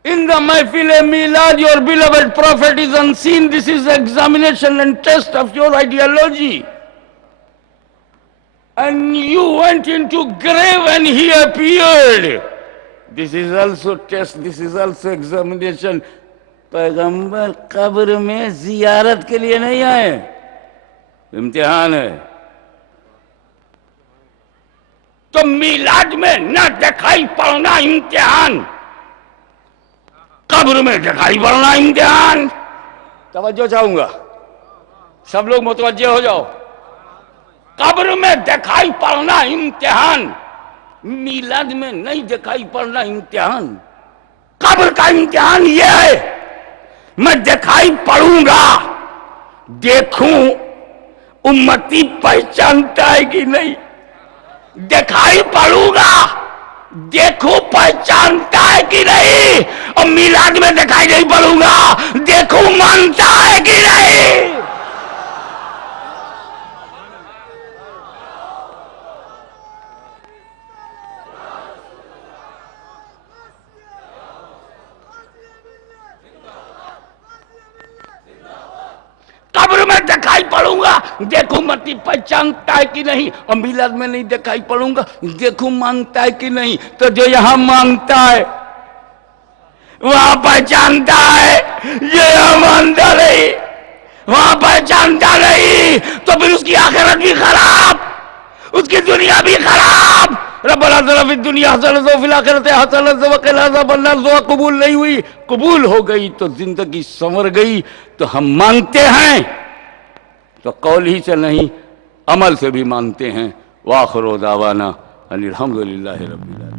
In the Mahfil Milad, your beloved Prophet is unseen. This is the examination and test of your ideology. And you went into grave and he appeared. This is also test, this is also examination. پیغمبر قبر میں زیارت کے لیے نہیں آئے، امتحان ہے۔ تو میلاد میں نہ دکھائی پڑنا امتحان، قبر میں دکھائی پڑنا امتحان۔ توجہ چاہوں گا، سب لوگ متوجہ ہو جاؤ۔ قبر میں دکھائی پڑنا امتحان، میلاد میں نہیں دکھائی پڑنا امتحان۔ قبر کا امتحان یہ ہے میں دکھائی پڑوں گا، دیکھوں امتی پہچانتا ہے کہ نہیں، دکھائی پڑوں گا، دیکھوں پہچانتا ہے کہ نہیں، اور میلاد میں دکھائی نہیں پڑوں گا، دیکھوں مانتا ہے کہ نہیں۔ قبر میں دکھائی پڑوں گا، دیکھوں متی پہچانتا ہے کہ نہیں، اور میلاد میں نہیں دکھائی پڑوں گا، دیکھوں مانتا ہے کہ نہیں۔ تو جو یہاں مانتا ہے وہاں پہچانتا ہے، یہ یہاں مانتا نہیں، وہاں پہچانتا نہیں، تو پھر اس کی آخرت بھی خراب، اس کی دنیا بھی خراب۔ ربنا آتنا فی الدنیا حسنۃ وفی الآخرۃ حسنۃ وقنا عذاب النار، دعا قبول نہیں ہوئی، قبول ہو گئی تو زندگی سنور گئی۔ تو ہم مانتے ہیں تو قول ہی سے نہیں، عمل سے بھی مانتے ہیں۔ وآخر دعوانا ان الحمد للہ رب العالمین۔